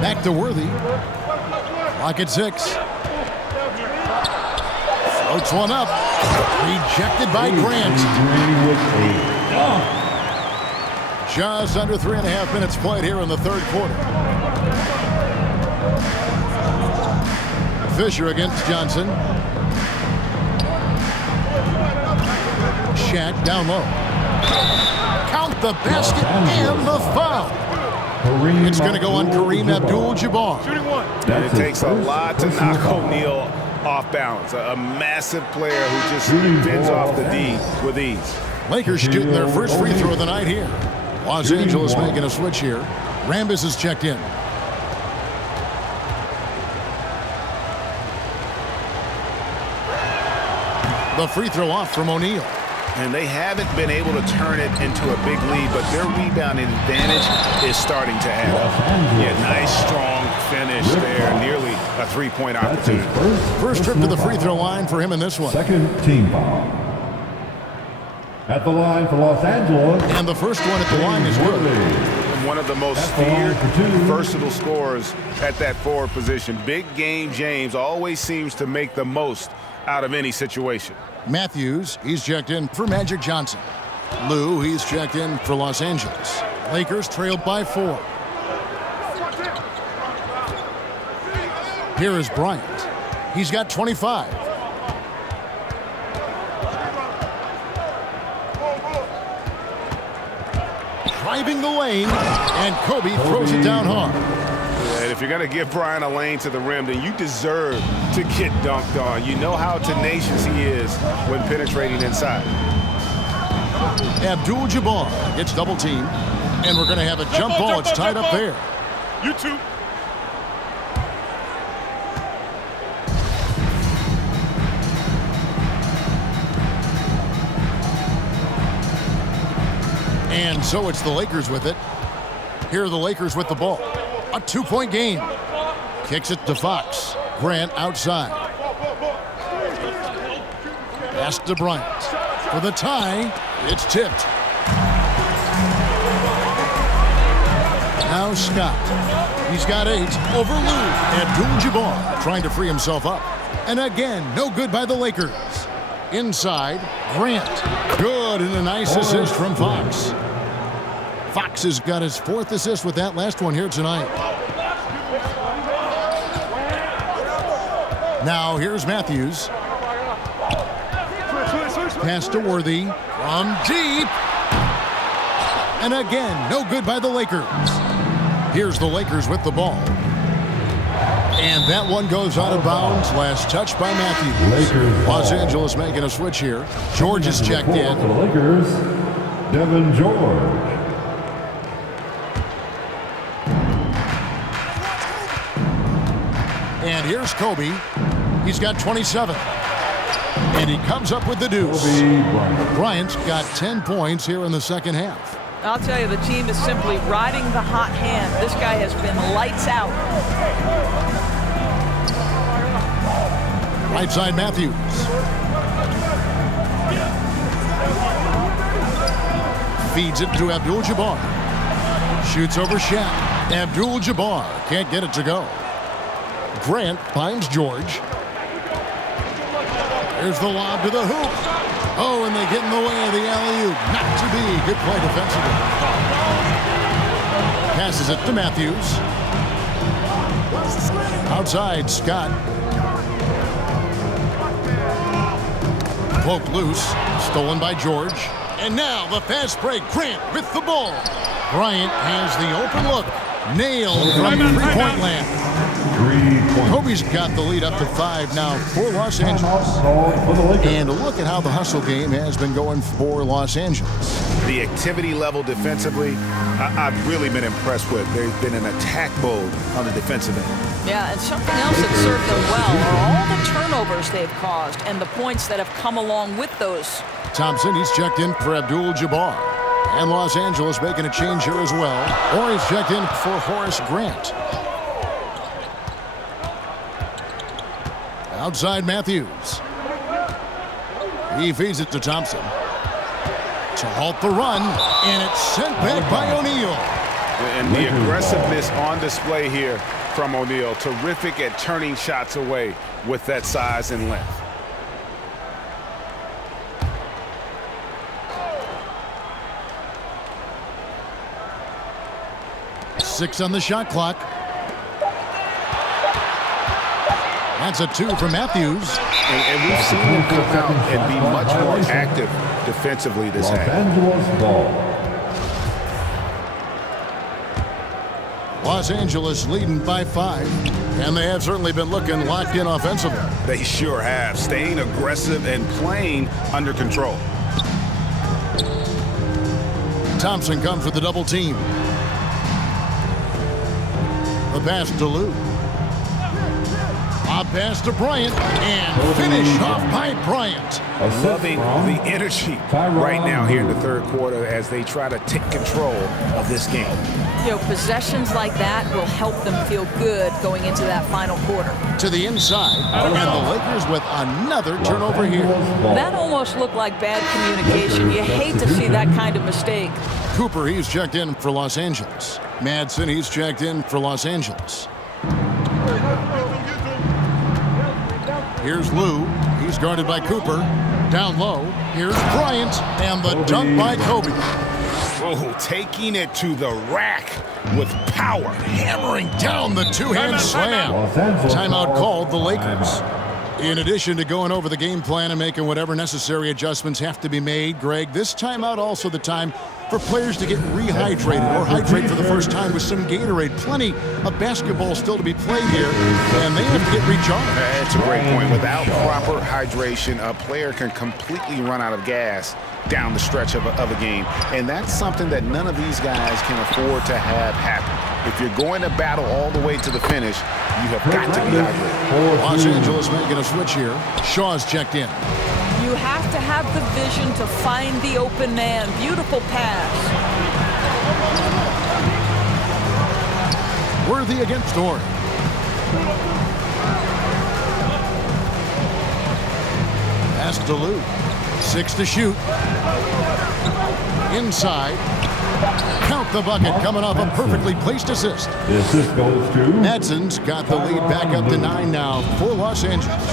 Back to Worthy. Clock at 6. Floats one up. Rejected by Grant. Just under 3.5 minutes played here in the third quarter. Fisher against Johnson. Shaq down low. Count the basket and the foul. It's going to go on Kareem Abdul-Jabbar. It takes a lot to knock O'Neal off balance. A massive player who just bends off the D with ease. Lakers shooting their first free throw of the night here. Los Angeles making a switch here. Rambis is checked in. The free throw off from O'Neal. And they haven't been able to turn it into a big lead, but their rebounding advantage is starting to add up. Yeah, nice, strong finish there. Nearly a three-point opportunity. First trip to the free throw line for him in this one. Second team foul. At the line for Los Angeles. And the first one at the line is good. One of the most feared, versatile scorers at that forward position. Big game James always seems to make the most out of any situation. Matthews, he's checked in for Magic Johnson. Lou, he's checked in for Los Angeles. Lakers trailed by 4. Here is Bryant. He's got 25. Driving the lane, and Kobe throws it down hard. And if you're going to give Bryant a lane to the rim, then you deserve to get dunked on. You know how tenacious he is when penetrating inside. Abdul-Jabbar gets double teamed, and we're going to have a jump ball. It's tied up there. You two. And so it's the Lakers with it. Here are the Lakers with the ball. A 2-point game. Kicks it to Fox. Grant outside. Pass to Bryant. For the tie, it's tipped. Now Scott. He's got 8 over Lou. Abdul-Jabbar trying to free himself up. And again, no good by the Lakers. Inside, Grant. Good, and a nice assist from Fox. Fox has got his 4th assist with that last one here tonight. Now here's Matthews. Pass to Worthy from deep. And again, no good by the Lakers. Here's the Lakers with the ball. And that one goes out of bounds. Last touch by Matthews. Los Angeles making a switch here. George is checked in. For the Lakers, Devin George. And here's Kobe. He's got 27. And he comes up with the deuce. Bryant's got 10 points here in the second half. I'll tell you, the team is simply riding the hot hand. This guy has been lights out. Right side, Matthews. Feeds it to Abdul-Jabbar. Shoots over Shaq. Abdul-Jabbar can't get it to go. Grant finds George. Here's the lob to the hoop. Oh, and they get in the way of the alley-oop. Not to be. Good play defensively. Passes it to Matthews. Outside, Scott. Poked loose. Stolen by George. And now the fast break. Grant with the ball. Bryant has the open look. Nailed from three-point land. Kobe's got the lead up to 5 now for Los Angeles. And look at how the hustle game has been going for Los Angeles. The activity level defensively, I've really been impressed with. There's been an attack mode on the defensive end. Yeah, and something else that served them well are all the turnovers they've caused and the points that have come along with those. Thompson, he's checked in for Abdul-Jabbar. And Los Angeles making a change here as well. Or he's checked in for Horace Grant. Outside Matthews. He feeds it to Thompson. To halt the run, and it's sent back by O'Neal. And the aggressiveness on display here from O'Neal. Terrific at turning shots away with that size and length. Six on the shot clock. That's a 2 for Matthews. And we've seen him come out and be much more active defensively this half. Los Angeles leading by 5. And they have certainly been looking locked in offensively. They sure have. Staying aggressive and playing under control. Thompson comes with the double team. The pass to Lou. A pass to Bryant, and finish off by Bryant. Loving the energy right now here in the third quarter as they try to take control of this game. You know, possessions like that will help them feel good going into that final quarter. To the inside, and the Lakers with another turnover here. That almost looked like bad communication. You hate to see that kind of mistake. Cooper, he's checked in for Los Angeles. Madsen, he's checked in for Los Angeles. Here's Lou. He's guarded by Cooper. Down low. Here's Bryant. And the dunk by Kobe. Oh, taking it to the rack with power. Hammering down the two-hand slam. Timeout called the Lakers. In addition to going over the game plan and making whatever necessary adjustments have to be made, Greg, this timeout also the time for players to get rehydrated or hydrate for the first time with some Gatorade. Plenty of basketball still to be played here, and they have to get recharged. That's a great point. Without proper hydration, a player can completely run out of gas down the stretch of a game, and that's something that none of these guys can afford to have happen. If you're going to battle all the way to the finish, you have got to be hydrated. Los Angeles making a switch here. Shaw's checked in. You have to have the vision to find the open man. Beautiful pass. Worthy against Horry. Pass to Lou. 6 to shoot. Inside. Count the bucket, coming off a perfectly placed assist. The assist goes to Madson's got the lead back up to 9 now for Los Angeles.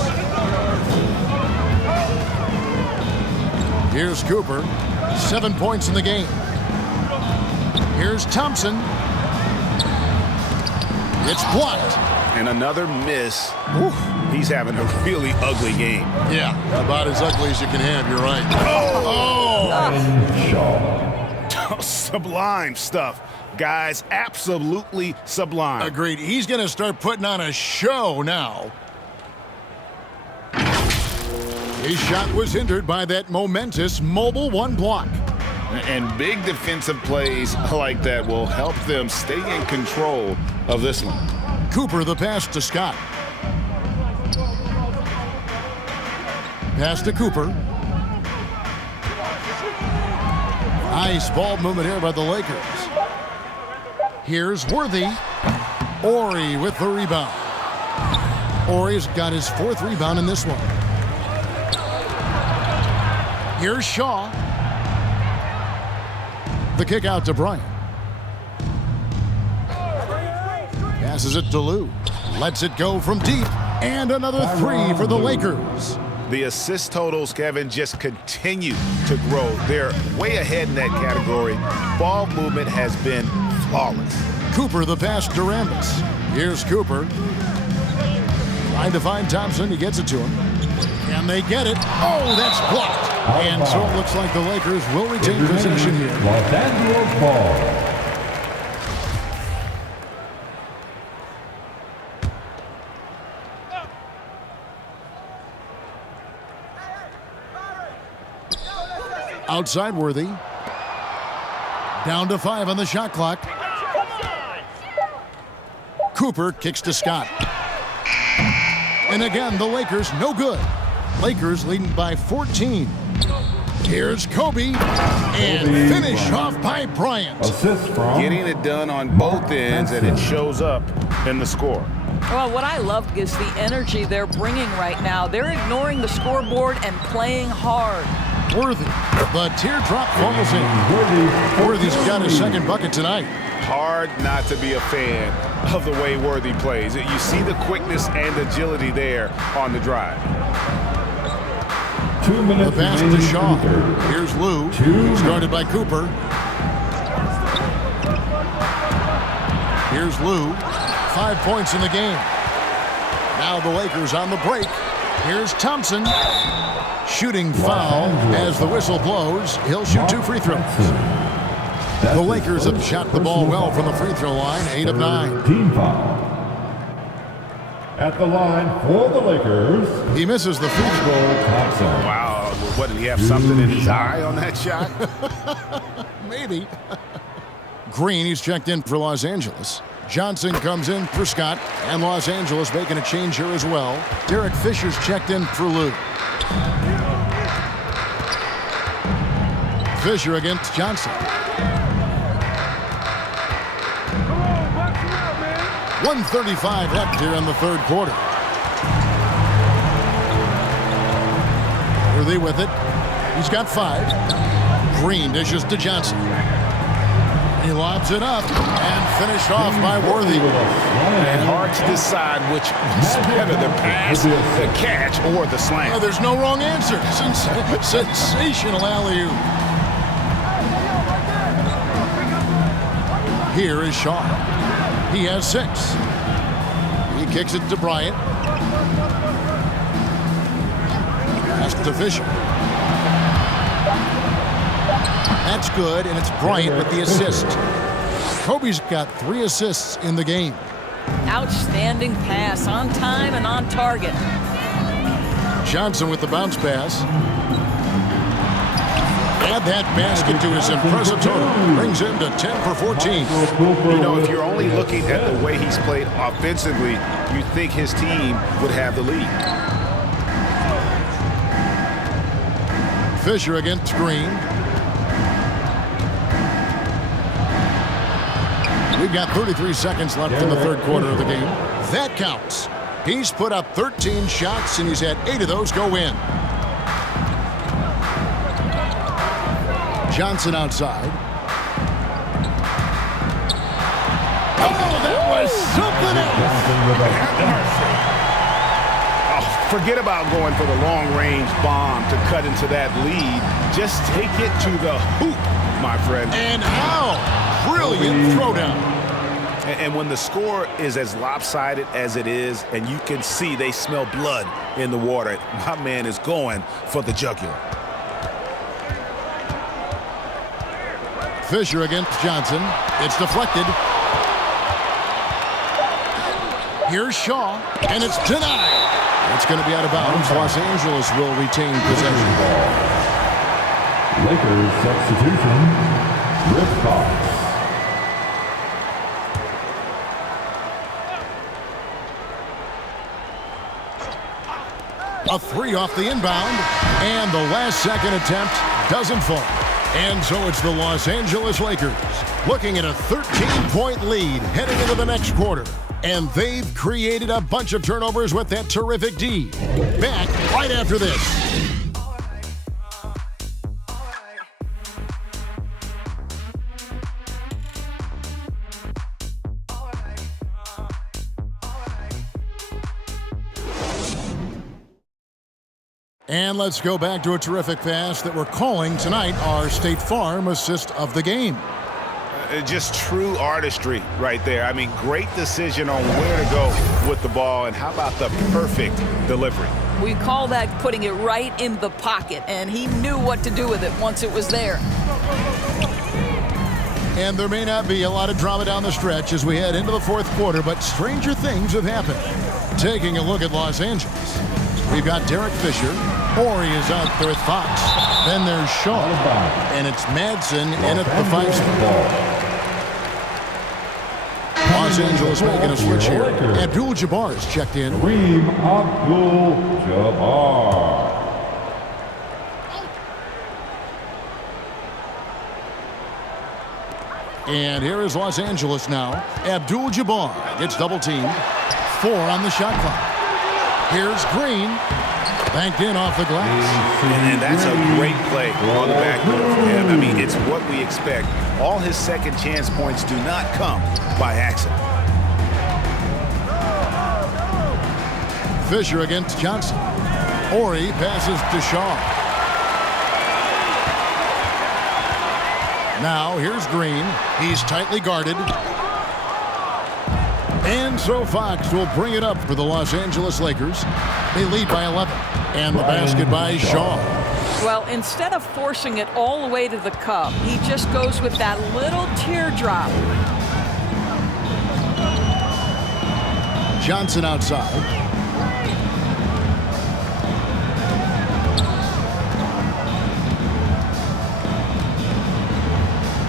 Here's Cooper. 7 points in the game. Here's Thompson. It's blocked. And another miss. Oof. He's having a really ugly game. Yeah, about as ugly as you can have, you're right. Oh, sublime stuff. Guys, absolutely sublime. Agreed. He's going to start putting on a show now. His shot was hindered by that momentous mobile 1 block. And big defensive plays like that will help them stay in control of this one. Cooper the pass to Scott. Pass to Cooper. Nice ball movement here by the Lakers. Here's Worthy. Ori with the rebound. Ori's got his 4th rebound in this one. Here's Shaw. The kick out to Bryant. Passes it to Lou. Lets it go from deep. And another 3 for the Lakers. The assist totals, Kevin, just continue to grow. They're way ahead in that category. Ball movement has been flawless. Cooper the pass to Rambis. Here's Cooper. Trying to find Thompson. He gets it to him. And they get it. Oh, that's blocked. And so it looks like the Lakers will retain possession here. Los Angeles ball. Outside Worthy. Down to 5 on the shot clock. Cooper kicks to Scott. And again, the Lakers no good. Lakers leading by 14. Here's Kobe. And finish off by Bryant. Assist from Getting it done on both ends, and it shows up in the score. Well, what I love is the energy they're bringing right now. They're ignoring the scoreboard and playing hard. Worthy. The teardrop falls in. Worthy's got his 2nd bucket tonight. Hard not to be a fan of the way Worthy plays. You see the quickness and agility there on the drive. 2 minutes. The pass to Shaw. Here's Lou. Started by Cooper. Here's Lou. 5 points in the game. Now the Lakers on the break. Here's Thompson. Shooting foul as the whistle blows. He'll shoot 2 free throws. The Lakers have shot the ball well from the free throw line, 8 of 9. Team foul. At the line for the Lakers. He misses the free throw. Thompson. Wow, what, did he have something in his eye on that shot? Maybe. Green, he's checked in for Los Angeles. Johnson comes in for Scott, and Los Angeles making a change here as well. Derek Fisher's checked in for Lou. Fisher against Johnson. 1:35 left here in the 3rd quarter. Worthy with it. He's got 5. Green dishes to Johnson. He lobs it up and finished off by Worthy. And hard to decide which was better, the pass, the catch, or the slam. Oh, there's no wrong answer. Sensational alley-oop. Here is Shaw. He has 6. He kicks it to Bryant. Pass to Fisher. That's good, and it's Bryant with the assist. Kobe's got 3 assists in the game. Outstanding pass, on time and on target. Johnson with the bounce pass. Add that basket to his impressive total. Brings him to 10 for 14. You know, if you're only looking at the way he's played offensively, you think his team would have the lead. Fisher against Green. We've got 33 seconds left in the third quarter of the game. That counts. He's put up 13 shots, and he's had 8 of those go in. Johnson outside. Oh, that was something else. Oh, forget about going for the long-range bomb to cut into that lead. Just take it to the hoop, my friend. And how? Brilliant throwdown. And when the score is as lopsided as it is, and you can see they smell blood in the water, my man is going for the jugular. Fisher against Johnson. It's deflected. Here's Shaw, and it's denied. It's going to be out of bounds. Los Angeles will retain possession. Lakers substitution, Rick Fox. A 3 off the inbound, and the last-second attempt doesn't fall. And so it's the Los Angeles Lakers looking at a 13-point lead heading into the next quarter. And they've created a bunch of turnovers with that terrific D. Back right after this. And let's go back to a terrific pass that we're calling tonight our State Farm assist of the game. Just true artistry right there. I mean, great decision on where to go with the ball, and how about the perfect delivery? We call that putting it right in the pocket, and he knew what to do with it once it was there. And there may not be a lot of drama down the stretch as we head into the fourth quarter, but stranger things have happened. Taking a look at Los Angeles, we've got Derek Fisher. Horry is out there with Fox. Then there's Shaw. And it's Madsen in at the 5 spot. Los Angeles making a switch here. Abdul-Jabbar is checked in. Kareem Abdul-Jabbar. And here is Los Angeles now. Abdul-Jabbar gets double-teamed. 4 on the shot clock. Here's Green. Banked in off the glass. And that's a great play on the backboard for him. I mean, it's what we expect. All his second chance points do not come by accident. Fisher against Johnson. Horry passes to Shaw. Now here's Green. He's tightly guarded. And so Fox will bring it up for the Los Angeles Lakers. They lead by 11. And the basket by Shaw. Well, instead of forcing it all the way to the cup, he just goes with that little teardrop. Johnson outside.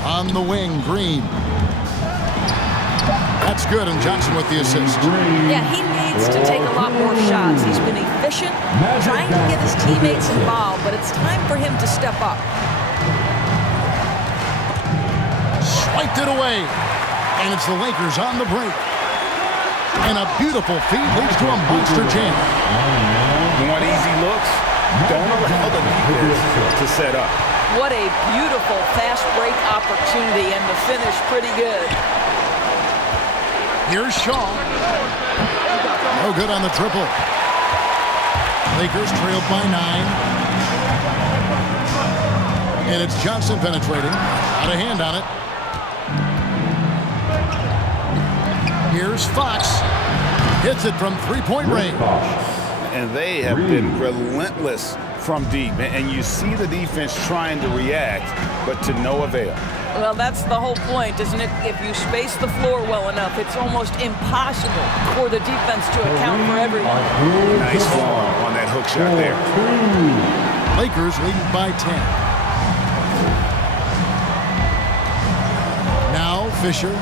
On the wing, Green. That's good, and Johnson with the assist. Yeah, he needs to take a lot more shots. He's been efficient, trying to get his teammates involved, but it's time for him to step up. Swiped it away, and it's the Lakers on the break. And a beautiful feed leads to a monster jam. You want easy looks? Don't allow the defense to set up. What a beautiful fast break opportunity, and the finish pretty good. Here's Shaw. No good on the triple. Lakers trailed by 9. And it's Johnson penetrating. Out of hand on it. Here's Fox. Hits it from three-point range. And they have been relentless from deep. And you see the defense trying to react, but to no avail. Well, that's the whole point, isn't it? If you space the floor well enough, it's almost impossible for the defense to account for everyone. Nice form on that hook shot there. Lakers leading by 10. Now Fisher.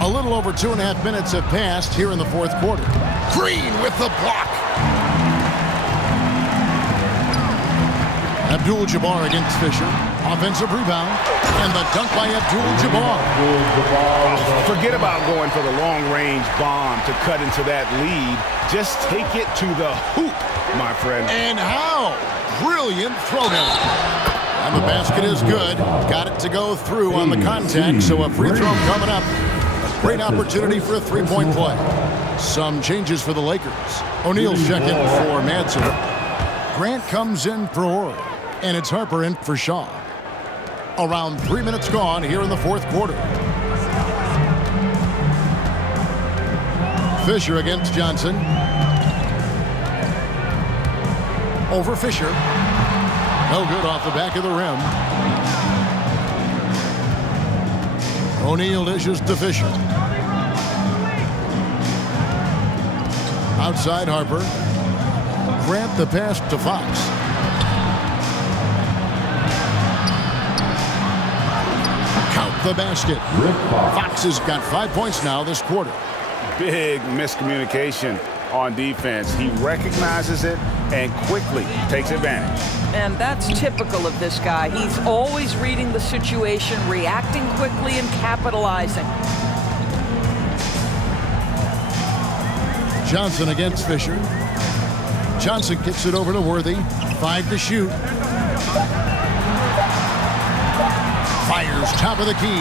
A little over 2.5 minutes have passed here in the fourth quarter. Green with the block. Abdul-Jabbar against Fisher. Offensive rebound. And the dunk by Abdul-Jabbar. Forget about going for the long-range bomb to cut into that lead. Just take it to the hoop, my friend. And how? Brilliant throwdown. And the basket is good. Got it to go through on the contact, so a free throw coming up. A great opportunity for a three-point play. Some changes for the Lakers. O'Neal's checking for Madsen. Grant comes in for Horry, and it's Harper in for Shaw. Around 3 minutes gone here in the fourth quarter. Fisher against Johnson. Over Fisher. No good off the back of the rim. O'Neal dishes to Fisher. Outside Harper. Grant the pass to Fox. Count the basket. Fox has got 5 points now this quarter. Big miscommunication on defense. He recognizes it and quickly takes advantage. And that's typical of this guy. He's always reading the situation, reacting quickly, and capitalizing. Johnson against Fisher. Johnson kicks it over to Worthy. 5 to shoot. Fires top of the key.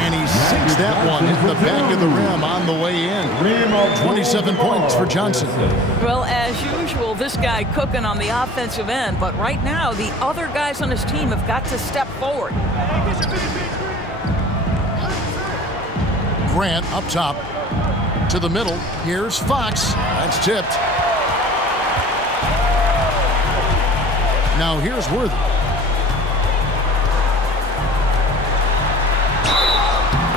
And he sinks that one. Hit the back of the rim on the way in. 27 points for Johnson. Well, as usual, this guy cooking on the offensive end. But right now, the other guys on his team have got to step forward. Grant up top. To the middle. Here's Fox. That's tipped. Now here's Worthy.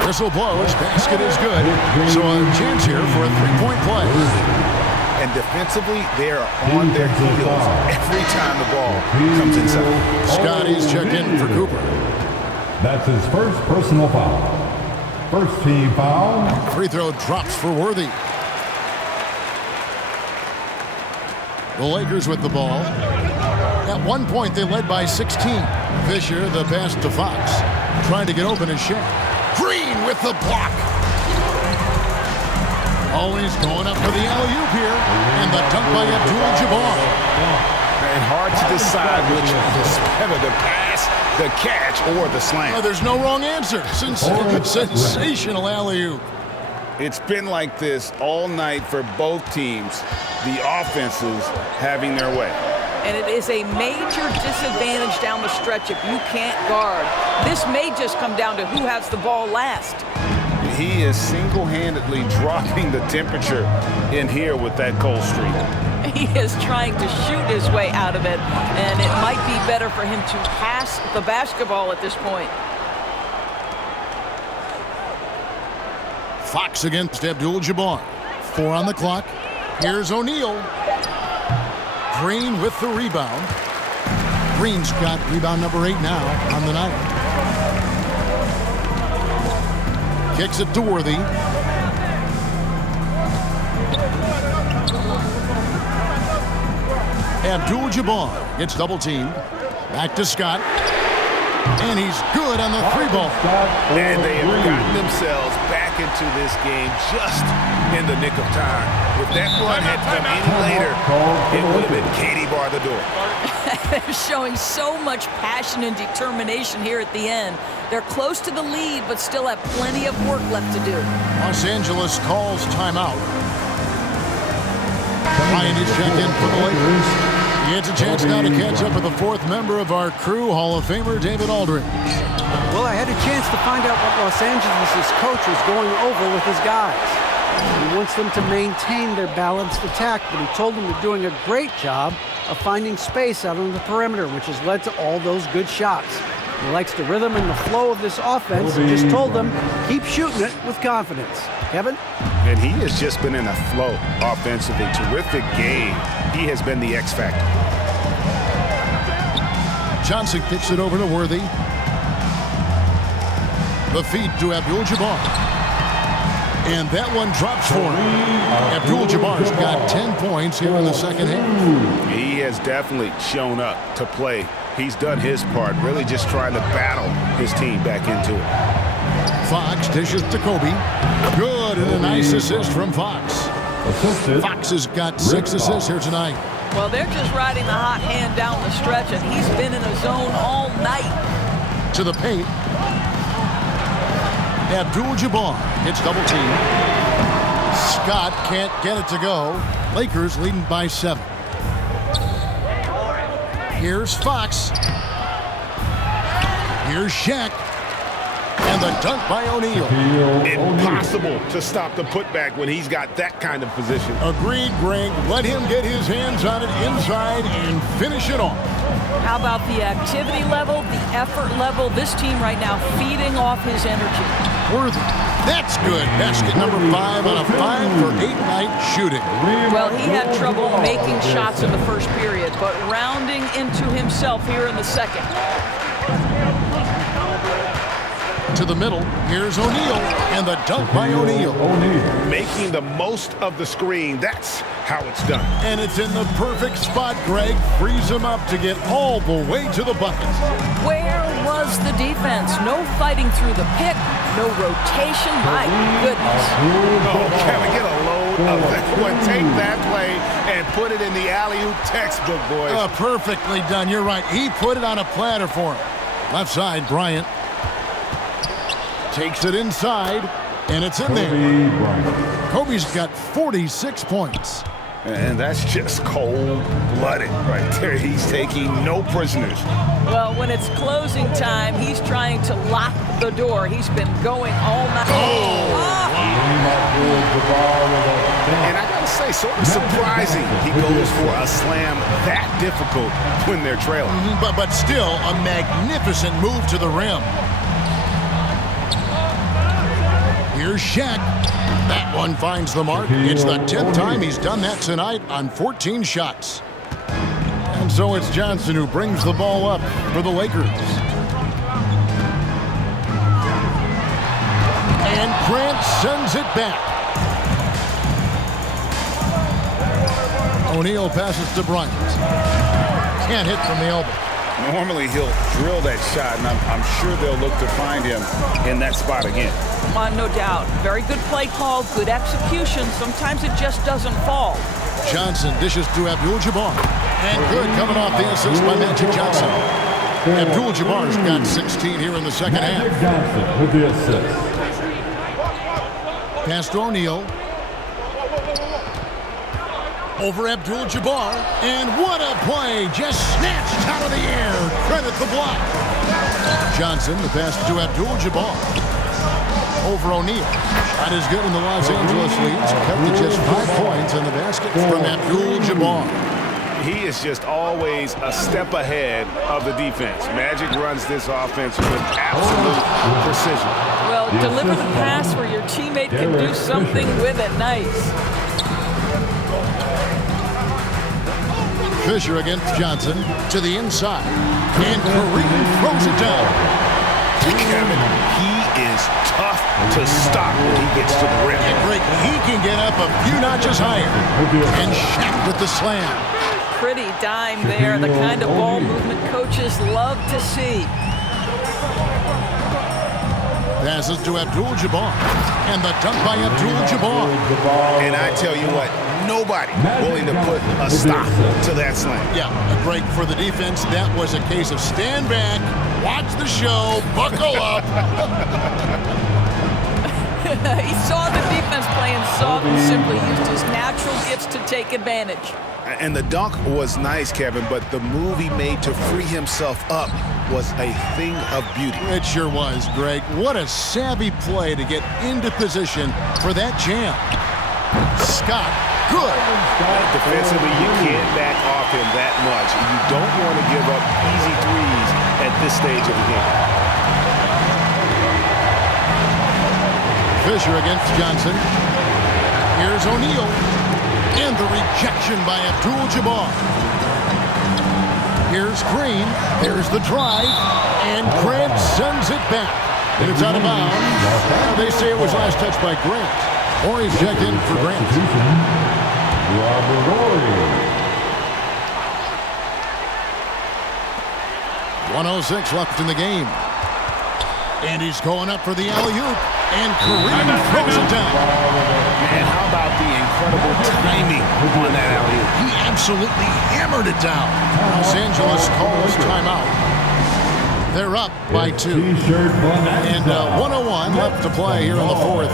Whistle blows. Basket is good. So a chance here for a three-point play. And defensively, they are on their heels every time the ball comes inside. Scotty's checked in for Cooper. That's his first personal foul. First team foul. Free throw drops for Worthy. The Lakers with the ball. At one point, they led by 16. Fisher, the pass to Fox. Trying to get open is Shaq. Green with the block. Always going up for the alley-oop here. And the dunk by Abdul-Jabbar. And hard to decide which is better, the pass, the catch, or the slam. Oh, there's no wrong answer. Sensational alley-oop. It's been like this all night for both teams. The offenses having their way. And it is a major disadvantage down the stretch if you can't guard. This may just come down to who has the ball last. He is single-handedly dropping the temperature in here with that cold streak. He is trying to shoot his way out of it, and it might be better for him to pass the basketball at this point. Fox against Abdul-Jabbar. 4 on the clock. Here's O'Neal. Green with the rebound. Green's got rebound number 8 now on the night. Kicks it to Worthy. Abdul-Jabbar gets double-teamed. Back to Scott. And he's good on the three ball. And they have gotten themselves back into this game just in the nick of time. If that run had come any later, it would have been Katie bar the door. They're showing so much passion and determination here at the end. They're close to the lead, but still have plenty of work left to do. Los Angeles calls timeout. Ryan is checked in for the Lakers. He gets a chance now to catch up with the fourth member of our crew, Hall of Famer David Aldridge. Well, I had a chance to find out what Los Angeles' coach was going over with his guys. He wants them to maintain their balanced attack, but he told them they're doing a great job of finding space out on the perimeter, which has led to all those good shots. He likes the rhythm and the flow of this offense and just told them, keep shooting it with confidence. Kevin? And he has just been in a flow offensively. Terrific game. He has been the X factor. Johnson kicks it over to Worthy. The feed to Abdul-Jabbar. And that one drops for him. Abdul-Jabbar's got 10 points here in the second half. He has definitely shown up to play. He's done his part, really just trying to battle his team back into it. Fox dishes to Kobe. Good, and a nice assist from Fox. Fox has got 6 assists here tonight. Well, they're just riding the hot hand down the stretch, and he's been in a zone all night. To the paint. Abdul-Jabbar hits double team. Scott can't get it to go. Lakers leading by 7. Here's Fox. Here's Shaq. And the dunk by O'Neal. Impossible to stop the putback when he's got that kind of position. Agreed, Greg. Let him get his hands on it inside and finish it off. How about the activity level, the effort level? This team right now feeding off his energy. Worthy. That's good. Basket number 5 on a 5-for-8 night shooting. Well, he had trouble making shots in the first period, but rounding into himself here in the second. To the middle. Here's O'Neal. And the dunk by O'Neal. Making the most of the screen. That's how it's done. And it's in the perfect spot, Greg. Frees him up to get all the way to the bucket. Where was the defense? No fighting through the pick. No rotation. My goodness. Oh, can we get a load of that one? Take that play and put it in the alley-oop textbook, boys. Perfectly done. You're right. He put it on a platter for him. Left side, Bryant. Takes it inside, and it's in there. Kobe's got 46 points. And that's just cold-blooded right there. He's taking no prisoners. Well, when it's closing time, he's trying to lock the door. He's been going all night. And I got to say, sort of surprising he goes for a slam that difficult when they're trailing. But still, a magnificent move to the rim. Here's Shaq. That one finds the mark. It's the 10th time he's done that tonight on 14 shots. And so it's Johnson who brings the ball up for the Lakers. And Grant sends it back. O'Neal passes to Bryant. Can't hit from the elbow. Normally he'll drill that shot, and I'm sure they'll look to find him in that spot again. No doubt. Very good play call, good execution. Sometimes it just doesn't fall. Johnson dishes to Abdul-Jabbar. And good coming off the assist by Magic Johnson. Abdul-Jabbar's got 16 here in the second half. Magic Johnson with the assist. Pass to O'Neal. Over Abdul-Jabbar. And what a play. Just snatched out of the air. Credit the block. Johnson, the pass to Abdul-Jabbar. Over O'Neal. Not as good in the Los Angeles leads. Cut to just 5 points in the basket from Abdul-Jabbar. He is just always a step ahead of the defense. Magic runs this offense with absolute precision. Well, deliver the pass where your teammate can do something with it. Nice. Fisher against Johnson to the inside. And Kareem throws it down. Kevin, he is tough to stop when he gets to the rim. And Greg, he can get up a few notches higher. And Shaq with the slam. Pretty dime there, the kind of ball movement coaches love to see. Passes to Abdul-Jabbar. And the dunk by Abdul-Jabbar. And I tell you what, nobody willing to put a stop to that slam. Yeah, a break for the defense. That was a case of stand back, watch the show, buckle up. He saw the defense playing soft and simply used his natural gifts to take advantage. And the dunk was nice, Kevin, but the move he made to free himself up was a thing of beauty. It sure was, Greg. What a savvy play to get into position for that jam. Scott, good. Defensively, you can't back off him that much. You don't want to give up easy threes at this stage of the game. Fisher against Johnson. Here's O'Neal. And the rejection by Abdul-Jabbar. Here's Green. There's the drive. And Grant sends it back. And it's out of bounds. They say it was last touched by Grant. Horry's checked in for Grant. Robert Horry. 1:06 left in the game. And he's going up for the alley-oop. And Kareem throws it down. And how about the incredible timing on that alley-oop? He absolutely hammered it down. Los Angeles calls timeout. They're up by 2. And 1:01 left to play here in the fourth.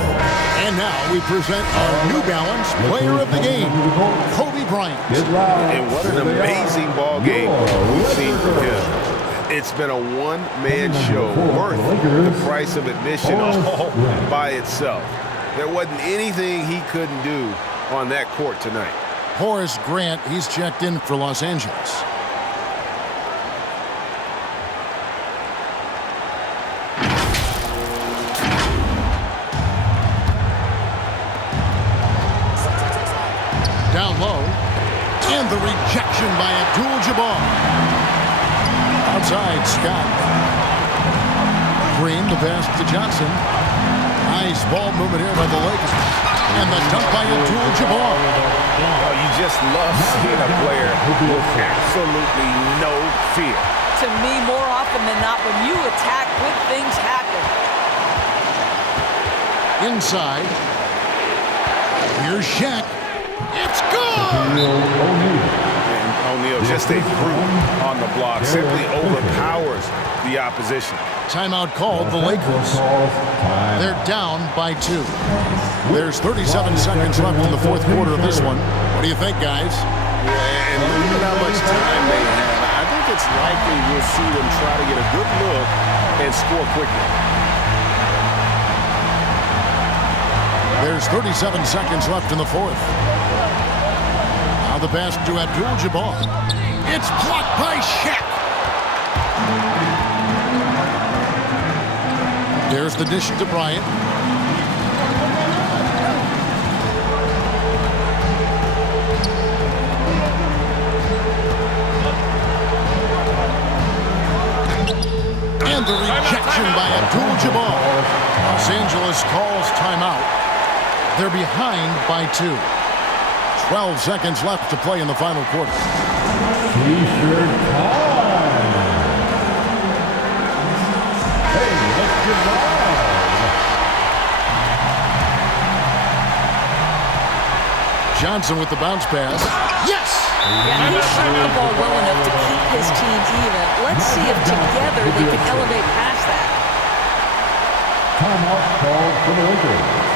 And now we present our New Balance Player of the Game, Kobe Bryant. And what an amazing ball game we've seen from him. It's been a one-man show worth the price of admission all by itself. There wasn't anything he couldn't do on that court tonight. Horace Grant, he's checked in for Los Angeles. Down low. And the rejection by Abdul-Jabbar. Outside, Scott. Green, the pass to Johnson. Nice ball movement here by the Lakers. And the dunk by Abdul-Jabbar. Oh, you just love seeing a player with absolutely no fear. To me, more often than not, when you attack, good things happen. Inside. Here's Shaq. It's good! O'Neal, just a brute on the block, simply overpowers the opposition. Timeout called the Lakers. They're down by 2. There's 37 seconds left in the fourth quarter of this one. What do you think, guys? And looking at how much time they have, I think it's likely we'll see them try to get a good look and score quickly. There's 37 seconds left in the fourth. Now the pass to Abdul-Jabbar. It's blocked by Shaq. There's the dish to Bryant. And the rejection by Abdul-Jabbar. Los Angeles calls timeout. They're behind by 2. 12 seconds left to play in the final quarter. T-shirt time. Hey, let's get live. Johnson with the bounce pass. Yes! Yeah, he shot the ball well enough to keep his team even. Let's see if together they can elevate past that. Timeout called for the Lakers.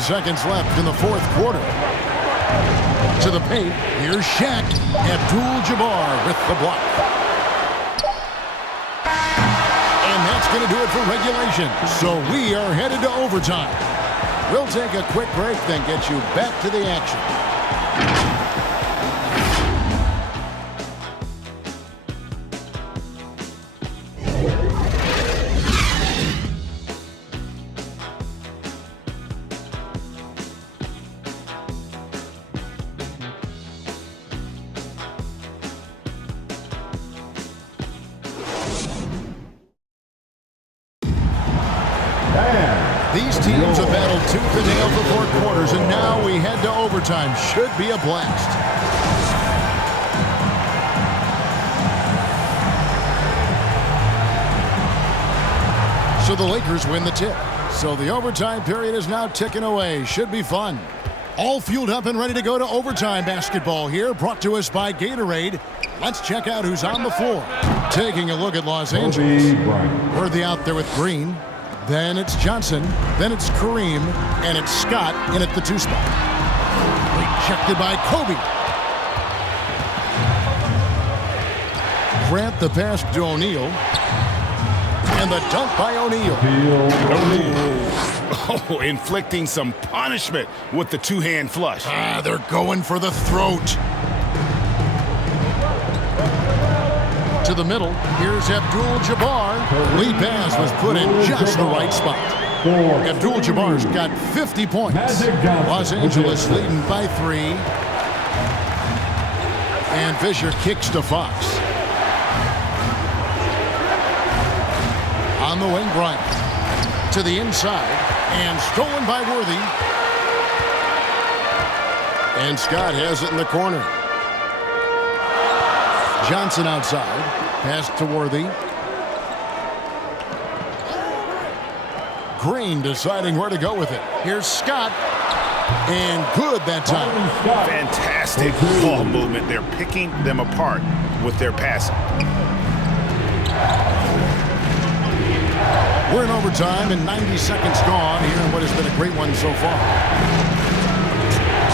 Seconds left in the fourth quarter. To the paint, here's Shaq. Abdul-Jabbar with the block. And that's going to do it for regulation. So we are headed to overtime. We'll take a quick break, then get you back to the action. These teams have battled tooth and nail for 4 quarters, and now we head to overtime. Should be a blast. So the Lakers win the tip. So the overtime period is now ticking away. Should be fun. All fueled up and ready to go to overtime basketball here, brought to us by Gatorade. Let's check out who's on the floor. Taking a look at Los Angeles. Worthy out there with Green. Then it's Johnson. Then it's Kareem. And it's Scott in at the 2 spot. Rejected by Kobe. Grant the pass to O'Neal. And the dunk by O'Neal. Oh, inflicting some punishment with the 2-hand flush. They're going for the throat. To the middle, here's Abdul-Jabbar. Lead pass was put in just the right spot. Abdul-Jabbar's got 50 points. Los Angeles leading by 3. And Fisher kicks to Fox. On the wing, Bryant. To the inside. And stolen by Worthy. And Scott has it in the corner. Johnson outside. Pass to Worthy. Green deciding where to go with it. Here's Scott. And good that time. Fantastic ball movement. They're picking them apart with their passing. We're in overtime and 90 seconds gone here in what has been a great one so far.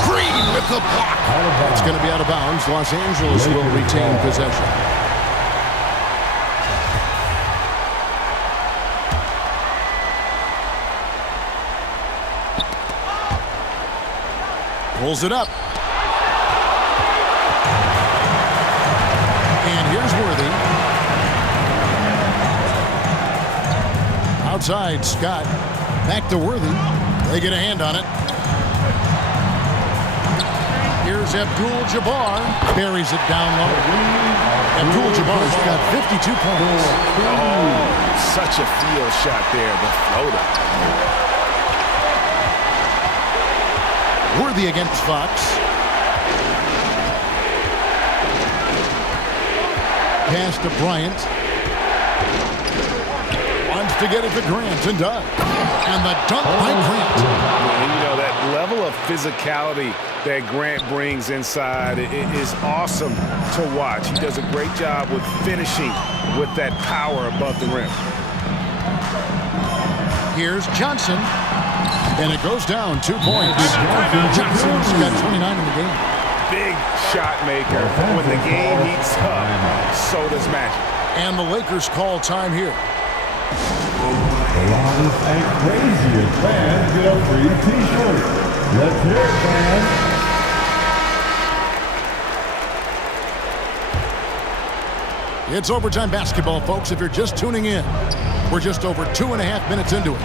Green with the block. It's going to be out of bounds. Los Angeles will retain possession. Pulls it up. And here's Worthy. Outside, Scott. Back to Worthy. They get a hand on it. Here's Abdul-Jabbar. Buries it down low. Abdul-Jabbar's got 52 points. Oh, such a field shot there. The floater. Worthy against Fox. Pass to Bryant. Wants to get it to Grant and does. And the dunk by Grant. And you know, that level of physicality that Grant brings inside is awesome to watch. He does a great job with finishing with that power above the rim. Here's Johnson. And it goes down 2 points. Johnson's got 29 in the game. Big shot maker. When the game heats up, so does Magic. And the Lakers call time here. The loudest and craziest fans get a free t-shirt. Let's hear it, fans. It's overtime basketball, folks, if you're just tuning in. We're just over 2.5 minutes into it.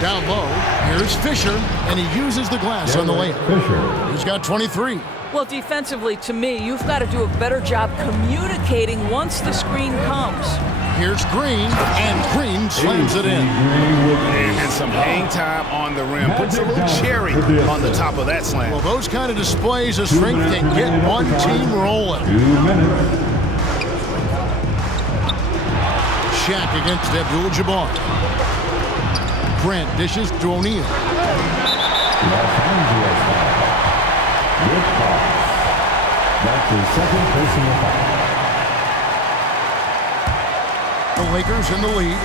Down low, here's Fisher, and he uses the glass on the layup. Fisher. He's got 23. Well, defensively, to me, you've got to do a better job communicating once the screen comes. Here's Green, and Green slams it in. And some hang time on the rim. Puts a little cherry on the top of that slam. Well, those kind of displays of strength can get one team rolling. 2 minutes. Shaq against Abdul-Jabbar. Grant dishes to O'Neal. Los Angeles with Fox. That's his second personal foul. The Lakers in the lead.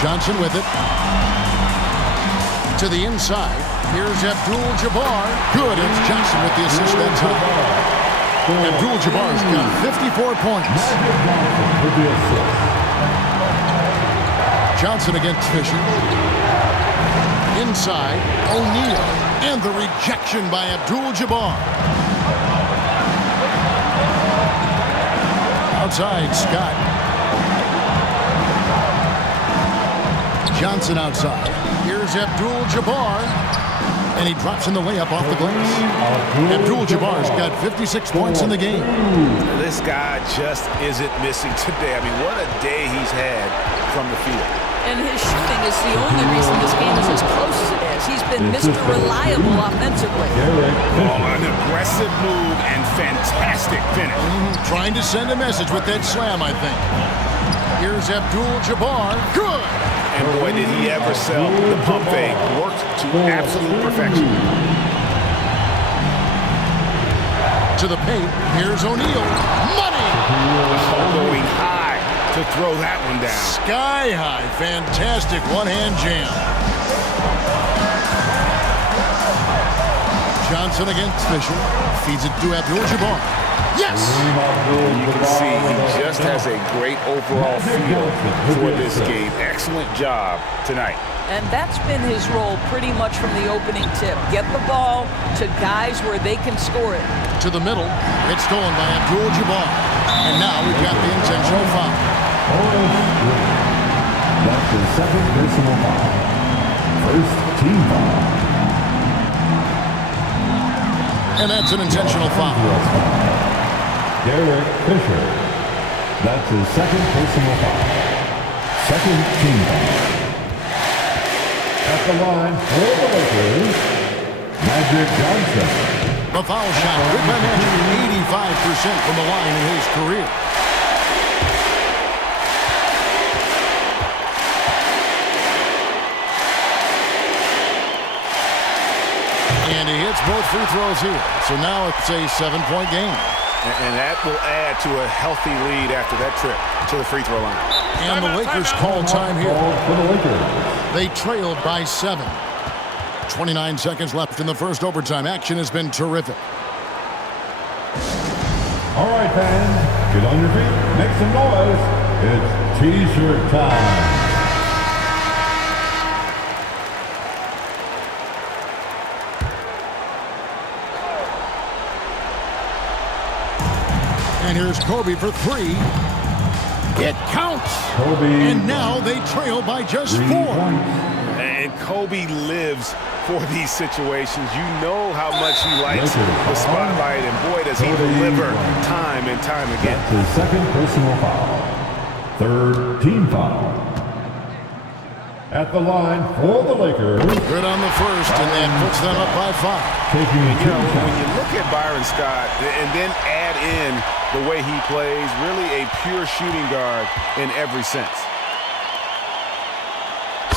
Johnson with it. To the inside. Here's Abdul-Jabbar. Good. It's Johnson with the assist that time. Abdul-Jabbar's got 54 points. With the assist. Johnson against Fisher. Inside, O'Neal. And the rejection by Abdul-Jabbar. Outside, Scott. Johnson outside. Here's Abdul-Jabbar. And he drops in the layup off the glass. Abdul-Jabbar's got 56 points in the game. This guy just isn't missing today. I mean, what a day he's had from the field. And his shooting is the only reason this game is as close as it is. He's been Mr. Reliable offensively. Oh, an aggressive move and fantastic finish. Trying to send a message with that slam, I think. Here's Abdul-Jabbar. Good! And boy, did he ever sell the pump fake. Worked to absolute perfection. To the paint. Here's O'Neal. Money! Going high to throw that one down. Sky high. Fantastic one-hand jam. Johnson against Fisher. Feeds it to Abdul-Jabbar. Yes! You can see he just has a great overall feel for this game. Excellent job tonight. And that's been his role pretty much from the opening tip. Get the ball to guys where they can score it. To the middle. It's stolen by Abdul-Jabbar. And now we've got the intentional foul. That's his second personal foul. First team foul. And that's an intentional foul. Derek Fisher. That's his second personal foul. Second team foul. At the line for the Lakers, Magic Johnson. The foul shot good by Magic, 85% from the line in his career. And he hits both free throws here. So now it's a 7-point game. And that will add to a healthy lead after that trip to the free throw line. And the Lakers call time here. For the Lakers. They trailed by 7. 29 seconds left in the first overtime. Action has been terrific. All right, fans, get on your feet, make some noise. It's T-shirt time. And here's Kobe for 3. It counts. Kobe. And now they trail by just 4. And Kobe lives for these situations. You know how much he likes the spotlight, and boy, does he deliver time and time again. That's his second personal foul. Third team foul. At the line for the Lakers. Good on the first, and that puts them up by 5. Taking a when you look at Byron Scott and then add in the way he plays, really a pure shooting guard in every sense.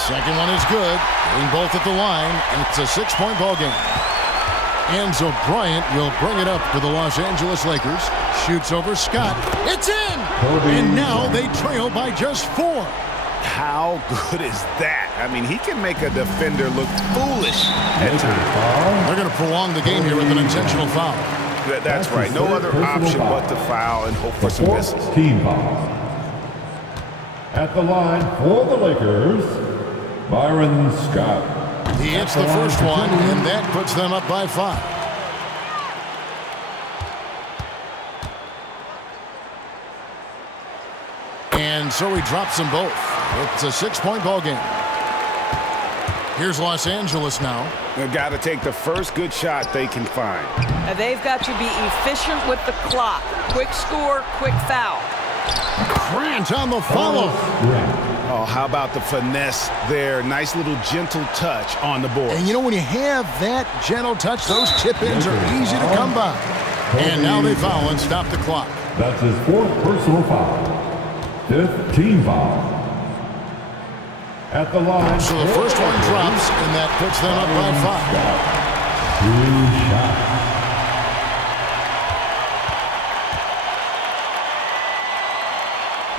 Second one is good. Getting both at the line, and it's a 6-point ball game. Enzo Bryant will bring it up for the Los Angeles Lakers. Shoots over Scott. It's in! And now they trail by just 4. How good is that? I mean, he can make a defender look foolish at times. They're going to prolong the game here with an intentional foul. That's right. No other option but to foul and hope for some misses. Team foul. At the line for the Lakers, Byron Scott. He hits the first one, and that puts them up by 5. And so he drops them both. It's a 6-point ball game. Here's Los Angeles now. They've got to take the first good shot they can find. And they've got to be efficient with the clock. Quick score, quick foul. Grant on the follow. Oh, how about the finesse there? Nice little gentle touch on the board. And you know, when you have that gentle touch, those chip-ins are easy to come by. And now they foul and stop the clock. That's his 4th personal foul. 5th team foul. At the line. So the first one drops, and that puts them up by 5.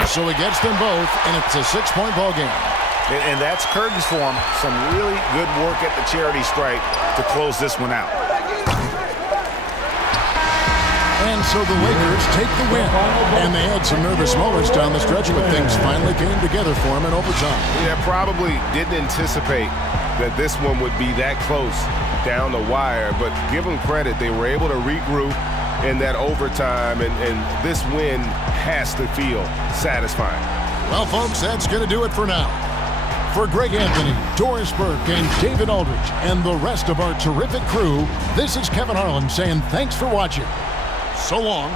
So he gets them both, and it's a 6-point ball game. And that's curtains for him. Some really good work at the charity stripe to close this one out. And so the Lakers take the win. And they had some nervous moments down the stretch, but things finally came together for them in overtime. Yeah, probably didn't anticipate that this one would be that close down the wire, but give them credit. They were able to regroup in that overtime, and this win has to feel satisfying. Well, folks, that's going to do it for now. For Greg Anthony, Doris Burke, and David Aldridge, and the rest of our terrific crew, this is Kevin Harlan saying thanks for watching. So long.